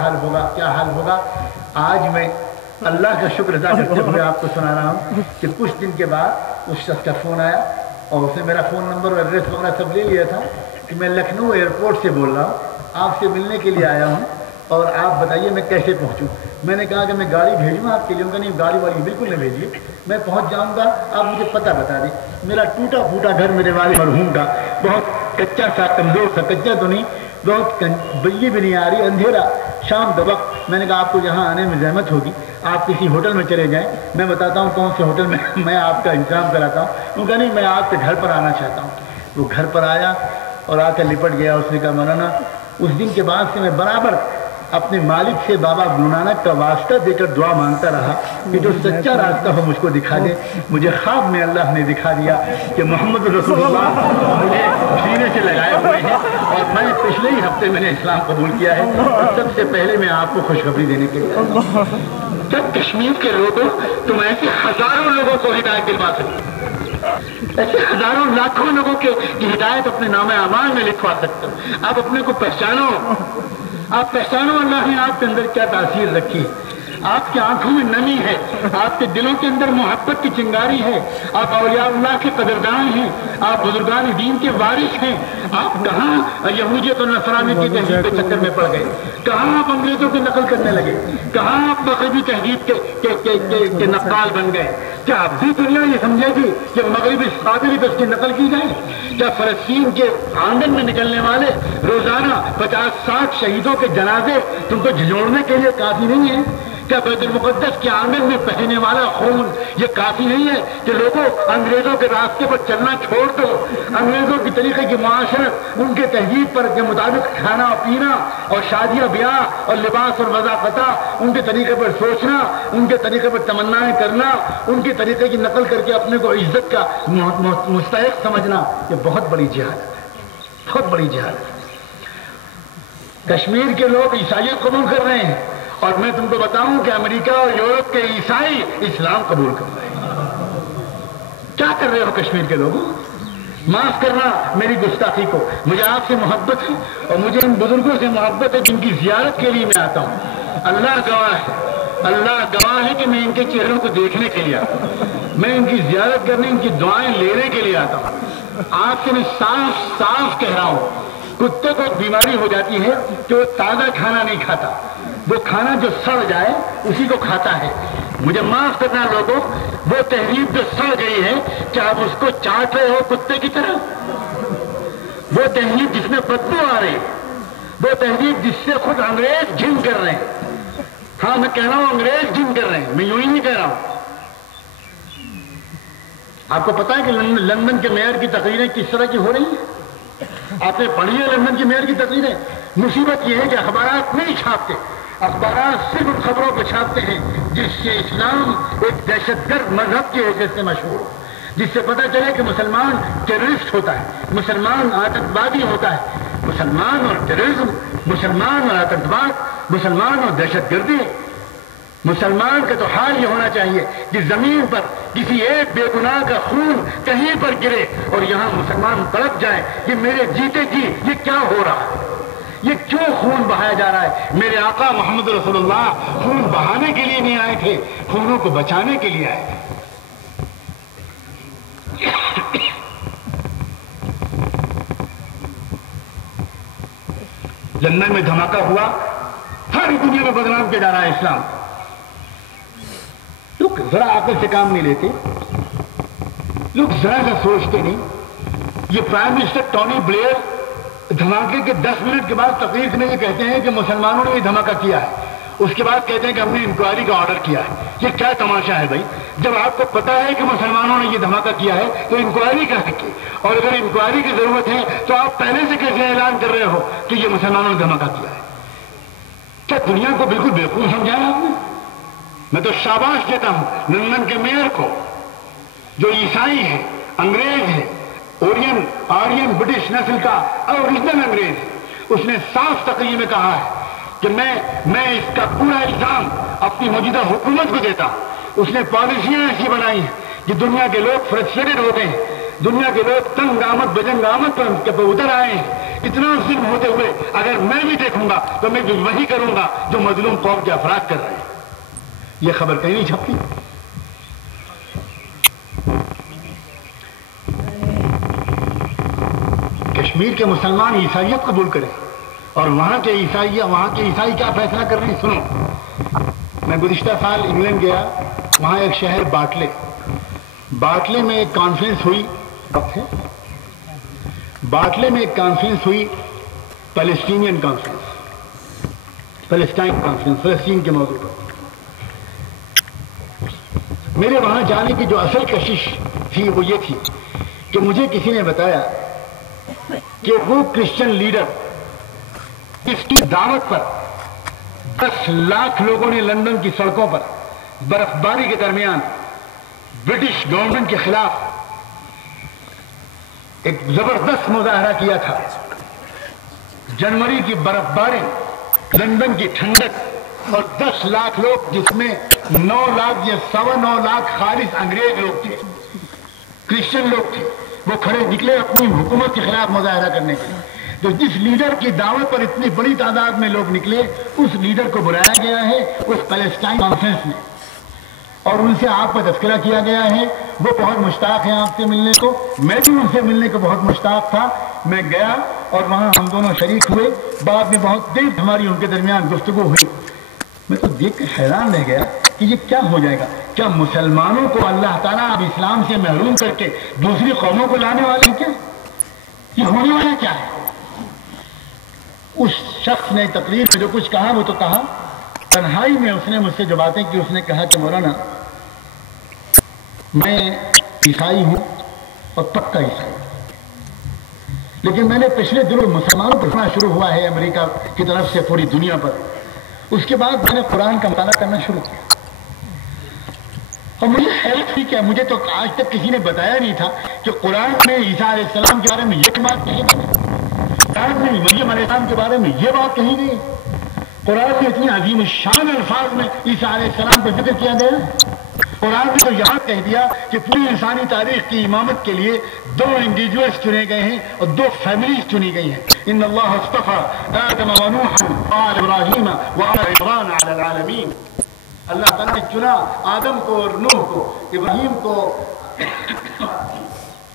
حال ہوگا۔ آج میں اللہ کا شکر ادا کرتے ہوئے آپ کو سنا رہا ہوں کہ کچھ دن کے بعد اس شخص کا فون آیا، اور اس نے میرا فون نمبر اور ایڈریس وغیرہ سب لے لیا تھا کہ میں لکھنؤ ایئرپورٹ سے بول رہا ہوں، آپ سے ملنے کے لیے آیا ہوں، اور آپ بتائیے میں کیسے پہنچوں۔ میں نے کہا کہ میں گاڑی بھیجوں آپ کے لیے، ان کا نہیں، گاڑی والی بالکل نہیں بھیجیے، میں پہنچ جاؤں گا، آپ مجھے پتہ بتا دیں۔ میرا ٹوٹا پھوٹا گھر میرے والد مرحوم کا، بہت کچا سا، کمزور سا، کچا تو نہیں، بہت بجلی بھی نہیں آ رہی، اندھیرا، شام کا وقت۔ میں نے کہا آپ کو یہاں آنے میں زحمت ہوگی، آپ کسی ہوٹل میں چلے جائیں، میں بتاتا ہوں کون سے ہوٹل میں میں آپ کا انتظام کراتا ہوں۔ ان کا نہیں، میں آپ کے گھر پر آنا چاہتا ہوں۔ وہ گھر پر آیا اور آ کر لپٹ گیا۔ اس نے کہا مولانا، اس دن کے بعد سے میں برابر اپنے مالک سے بابا گرو نانک کا واسطہ دے کر دعا مانگتا رہا کہ جو سچا راستہ ہو مجھ کو دکھا دے۔ مجھے خواب میں اللہ نے دکھا دیا کہ محمد رسول اللہ مجھے سینے سے لگائے ہوئے ہیں، اور میں پچھلے ہی ہفتے میں نے اسلام قبول کیا ہے، اور سب سے پہلے میں آپ کو خوشخبری دینے کے لیے جب کشمیر کے لوگوں، تم ایسے ہزاروں لوگوں کو ہدایت دلوا سکتے، ایسے ہزاروں لاکھوں لوگوں کی ہدایت اپنے نام اعمال میں لکھوا سکتے ہو۔ آپ اپنے کو پہچانو، آپ پہچانو اللہ نے آپ کے اندر کیا تاثیر رکھی۔ آپ کی آنکھوں میں نمی ہے، آپ کے دلوں کے اندر محبت کی چنگاری ہے، آپ اولیاء اللہ کے قدردان ہیں، آپ بزرگان دین کے وارث ہیں۔ آپ کہاں یہودیت اور نصرانی کی تہذیب کے چکر میں پڑ گئے، کہاں آپ انگریزوں کی نقل کرنے لگے، کہاں آپ مغربی تہذیب کے نقال بن گئے۔ کیا اب بھی دنیا یہ سمجھے گی کہ مغربی صابری پہ اس کی نقل کی جائے؟ کیا فلسطین کے آنگن میں نکلنے والے روزانہ 50-60 شہیدوں کے جنازے تم کو جھنجھوڑنے کے لیے کافی نہیں ہے؟ کیا بیت المقدس کے آنگن میں بہنے والا خون یہ کافی نہیں ہے کہ لوگوں انگریزوں کے راستے پر چلنا چھوڑ دو، انگریزوں کی طریقے کی معاشرت، ان کے تہذیب پر کے مطابق کھانا پینا اور شادیاں بیاہ اور لباس اور وضافتہ، ان کے طریقے پر سوچنا، ان کے طریقے پر تمنائیں کرنا، ان کے طریقے کی نقل کر کے اپنے کو عزت کا مستحق سمجھنا، یہ بہت بڑی جہالت ہے، بہت بڑی جہالت ہے۔ کشمیر کے لوگ عیسائیت قبول کر رہے ہیں، اور میں تم کو بتاؤں کہ امریکہ اور یورپ کے عیسائی اسلام قبول کر رہے ہیں۔ کیا کر رہے ہو کشمیر کے لوگوں؟ معاف کرنا میری گستاخی کو، مجھے آپ سے محبت ہے، اور مجھے ان بزرگوں سے محبت ہے جن کی زیارت کے لیے میں آتا ہوں۔ اللہ گواہ ہے، اللہ گواہ ہے کہ میں ان کے چہروں کو دیکھنے کے لیے آتا ہوں، میں ان کی زیارت کرنے، ان کی دعائیں لینے کے لیے آتا ہوں۔ آپ سے میں صاف صاف کہہ رہا ہوں، کتے کو بیماری ہو جاتی ہے کہ وہ تازہ کھانا نہیں کھاتا، وہ کھانا جو سڑ جائے اسی کو کھاتا ہے۔ مجھے معاف کرنا لوگوں، وہ تہذیب جو سڑ گئی ہے کیا آپ اس کو چاٹ رہے ہو کتے کی طرح؟ وہ تہذیب جس میں بدبو آ رہی، وہ تہذیب جس سے خود انگریز گھن کر رہے ہیں۔ ہاں میں کہہ رہا ہوں انگریز گھن کر رہے ہیں، میں یوں ہی نہیں کہہ رہا ہوں۔ آپ کو پتا ہے کہ لندن کے میئر کی تقریریں کس طرح کی ہو رہی ہیں؟ آپ نے پڑھی ہے لندن کی میئر کی تقریریں؟ مصیبت یہ ہے کہ اخبارات نہیں چھاپتے، اخبارات صرف ان خبروں کو چھاپتے ہیں جس سے اسلام ایک دہشت گرد مذہب کی حیثیت سے مشہور ہو، جس سے پتہ چلے کہ مسلمان ٹیررسٹ ہوتا ہے، مسلمان آتنکوادی ہوتا ہے۔ مسلمان اور ٹیررزم، مسلمان اور آتنکواد، مسلمان اور دہشت گردی، مسلمان کا تو حال یہ ہونا چاہیے کہ زمین پر کسی ایک بے گناہ کا خون کہیں پر گرے اور یہاں مسلمان تڑپ جائے کہ میرے جیتے جی یہ کیا ہو رہا ہے، یہ کیوں خون بہایا جا رہا ہے؟ میرے آقا محمد رسول اللہ خون بہانے کے لیے نہیں آئے تھے، خونوں کو بچانے کے لیے آئے تھے۔ لندن میں دھماکہ ہوا، ساری دنیا میں بدنام کیا جا رہا ہے اسلام۔ لوگ ذرا عقل سے کام نہیں لیتے، لوگ ذرا سا سوچتے نہیں. یہ پرائم منسٹر ٹونی بلیئر دھماکے کے 10 منٹ کے بعد تقریر میں یہ کہتے ہیں کہ مسلمانوں نے یہ دھماکہ کیا ہے، اس کے بعد کہتے ہیں کہ ہم نے انکوائری کا آرڈر کیا ہے. یہ کیا تماشا ہے بھائی؟ جب آپ کو پتا ہے کہ مسلمانوں نے یہ دھماکہ کیا ہے تو انکوائری کر سکے، اور اگر انکوائری کی ضرورت ہے تو آپ پہلے سے کیسے اعلان کر رہے ہو کہ یہ مسلمانوں نے دھماکہ کیا ہے؟ کیا دنیا کو بالکل بیوقوف سمجھا ہے آپ نے؟ میں تو شاباش دیتا ہوں لندن کے میئر کو، جو عیسائی ہے، انگریز ہے، آرین برٹش نسل کا اوریجنل انگریز ہے. اس نے صاف تقریر میں کہا ہے کہ میں اس کا پورا الزام اپنی موجودہ حکومت کو دیتا ہوں. اس نے پالیسیاں ایسی بنائی ہیں کہ دنیا کے لوگ فرسٹریٹڈ ہوتے ہیں، دنیا کے لوگ تنگ آمد بجنگ آمد پر اتر آئے ہیں. اتنا ظلم ہوتے ہوئے اگر میں بھی دیکھوں گا تو میں بھی وہی کروں گا جو مظلوم قوم کے افراد کر رہے ہیں. یہ خبر کہیں نہیں چھپتی. کشمیر کے مسلمان عیسائیت قبول کریں اور وہاں کے عیسائی کیا فیصلہ کر رہے ہیں سنو. میں گزشتہ سال انگلینڈ گیا، وہاں ایک شہر باٹلے میں ایک کانفرنس ہوئی. باٹلے میں ایک کانفرنس ہوئی، پیلسٹین کانفرنس، فلسطین کے موضوع پر. میرے وہاں جانے کی جو اصل کشش تھی وہ یہ تھی کہ مجھے کسی نے بتایا کہ وہ کرسچن لیڈر اس کی دعوت پر 10 لاکھ لوگوں نے لندن کی سڑکوں پر برفباری کے درمیان برٹش گورنمنٹ کے خلاف ایک زبردست مظاہرہ کیا تھا. جنوری کی برفباری، لندن کی ٹھنڈک اور 10 لاکھ لوگ، جس میں 9 لاکھ یا 9.25 لاکھ خالص انگریز لوگ تھے، کرسچن لوگ تھے، وہ کھڑے نکلے اپنی حکومت کے خلاف مظاہرہ کرنے کے لیے. تو جس لیڈر کی دعوت پر اتنی بڑی تعداد میں لوگ نکلے، اس لیڈر کو بلایا گیا ہے اس پیلسٹائن کانفرنس میں، اور ان سے آپ کا تذکرہ کیا گیا ہے. وہ بہت مشتاق ہیں آپ سے ملنے کو، میں بھی ان سے ملنے کو بہت مشتاق تھا. میں گیا اور وہاں ہم دونوں شریک ہوئے. بعد میں بہت دیر ہماری ان کے درمیان گفتگو ہوئی. میں تو دیکھ کر حیران رہ گیا کہ یہ کیا ہو جائے گا. کیا مسلمانوں کو اللہ تعالیٰ اب اسلام سے محروم کر کے دوسری قوموں کو لانے والے ہیں؟ کیا یہ ہونے والا کیا ہے؟ اس شخص نے تقریر میں جو کچھ کہا وہ تو کہا، تنہائی میں اس نے مجھ سے جو باتیں کی، اس نے کہا کہ مولانا میں عیسائی ہوں اور پکا عیسائی، لیکن میں نے پچھلے دنوں مسلمانوں پر پڑھنا شروع ہوا ہے امریکہ کی طرف سے پوری دنیا پر. اس کے بعد میں نے قرآن کا مطالعہ کرنا شروع کیا اور مجھے حیرت ہوئی کہ مجھے تو آج تک کسی نے بتایا نہیں تھا کہ قرآن میں عیسیٰ علیہ السلام کے بارے میں یہ بات کہی گئی، قرآن میں مریم علیہ السلام کے بارے میں یہ بات کہی گئی. قرآن میں اتنی عظیم الشان الفاظ میں عیسیٰ علیہ السلام کا ذکر کیا گیا. قرآن نے تو یہاں کہہ دیا کہ پوری انسانی تاریخ کی امامت کے لیے 2 انڈیویجولز چنے گئے ہیں اور 2 فیملیز چنی گئی ہیں. ان اللہ اصطفى آدم ونوحا وآل ابراہیم وآل عمران علی العالمین. اللہ تعالیٰ نے چنا آدم کو اور نوح کو، ابراہیم کو،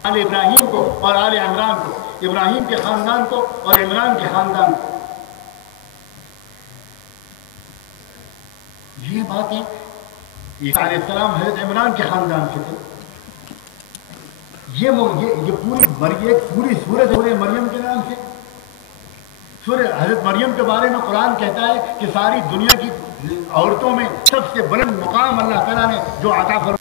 آل ابراہیم کو اور آل عمران کو، ابراہیم کے خاندان کو اور عمران کے خاندان کو. یہ باتیں عیسیٰ علیہ السلام حضرت عمران کے خاندان سے تھے. یہ پوری سورت سورہ مریم کے نام سے. سورہ حضرت مریم کے بارے میں قرآن کہتا ہے کہ ساری دنیا کی عورتوں میں سب سے بلند مقام اللہ تعالیٰ نے جو عطا فرمایا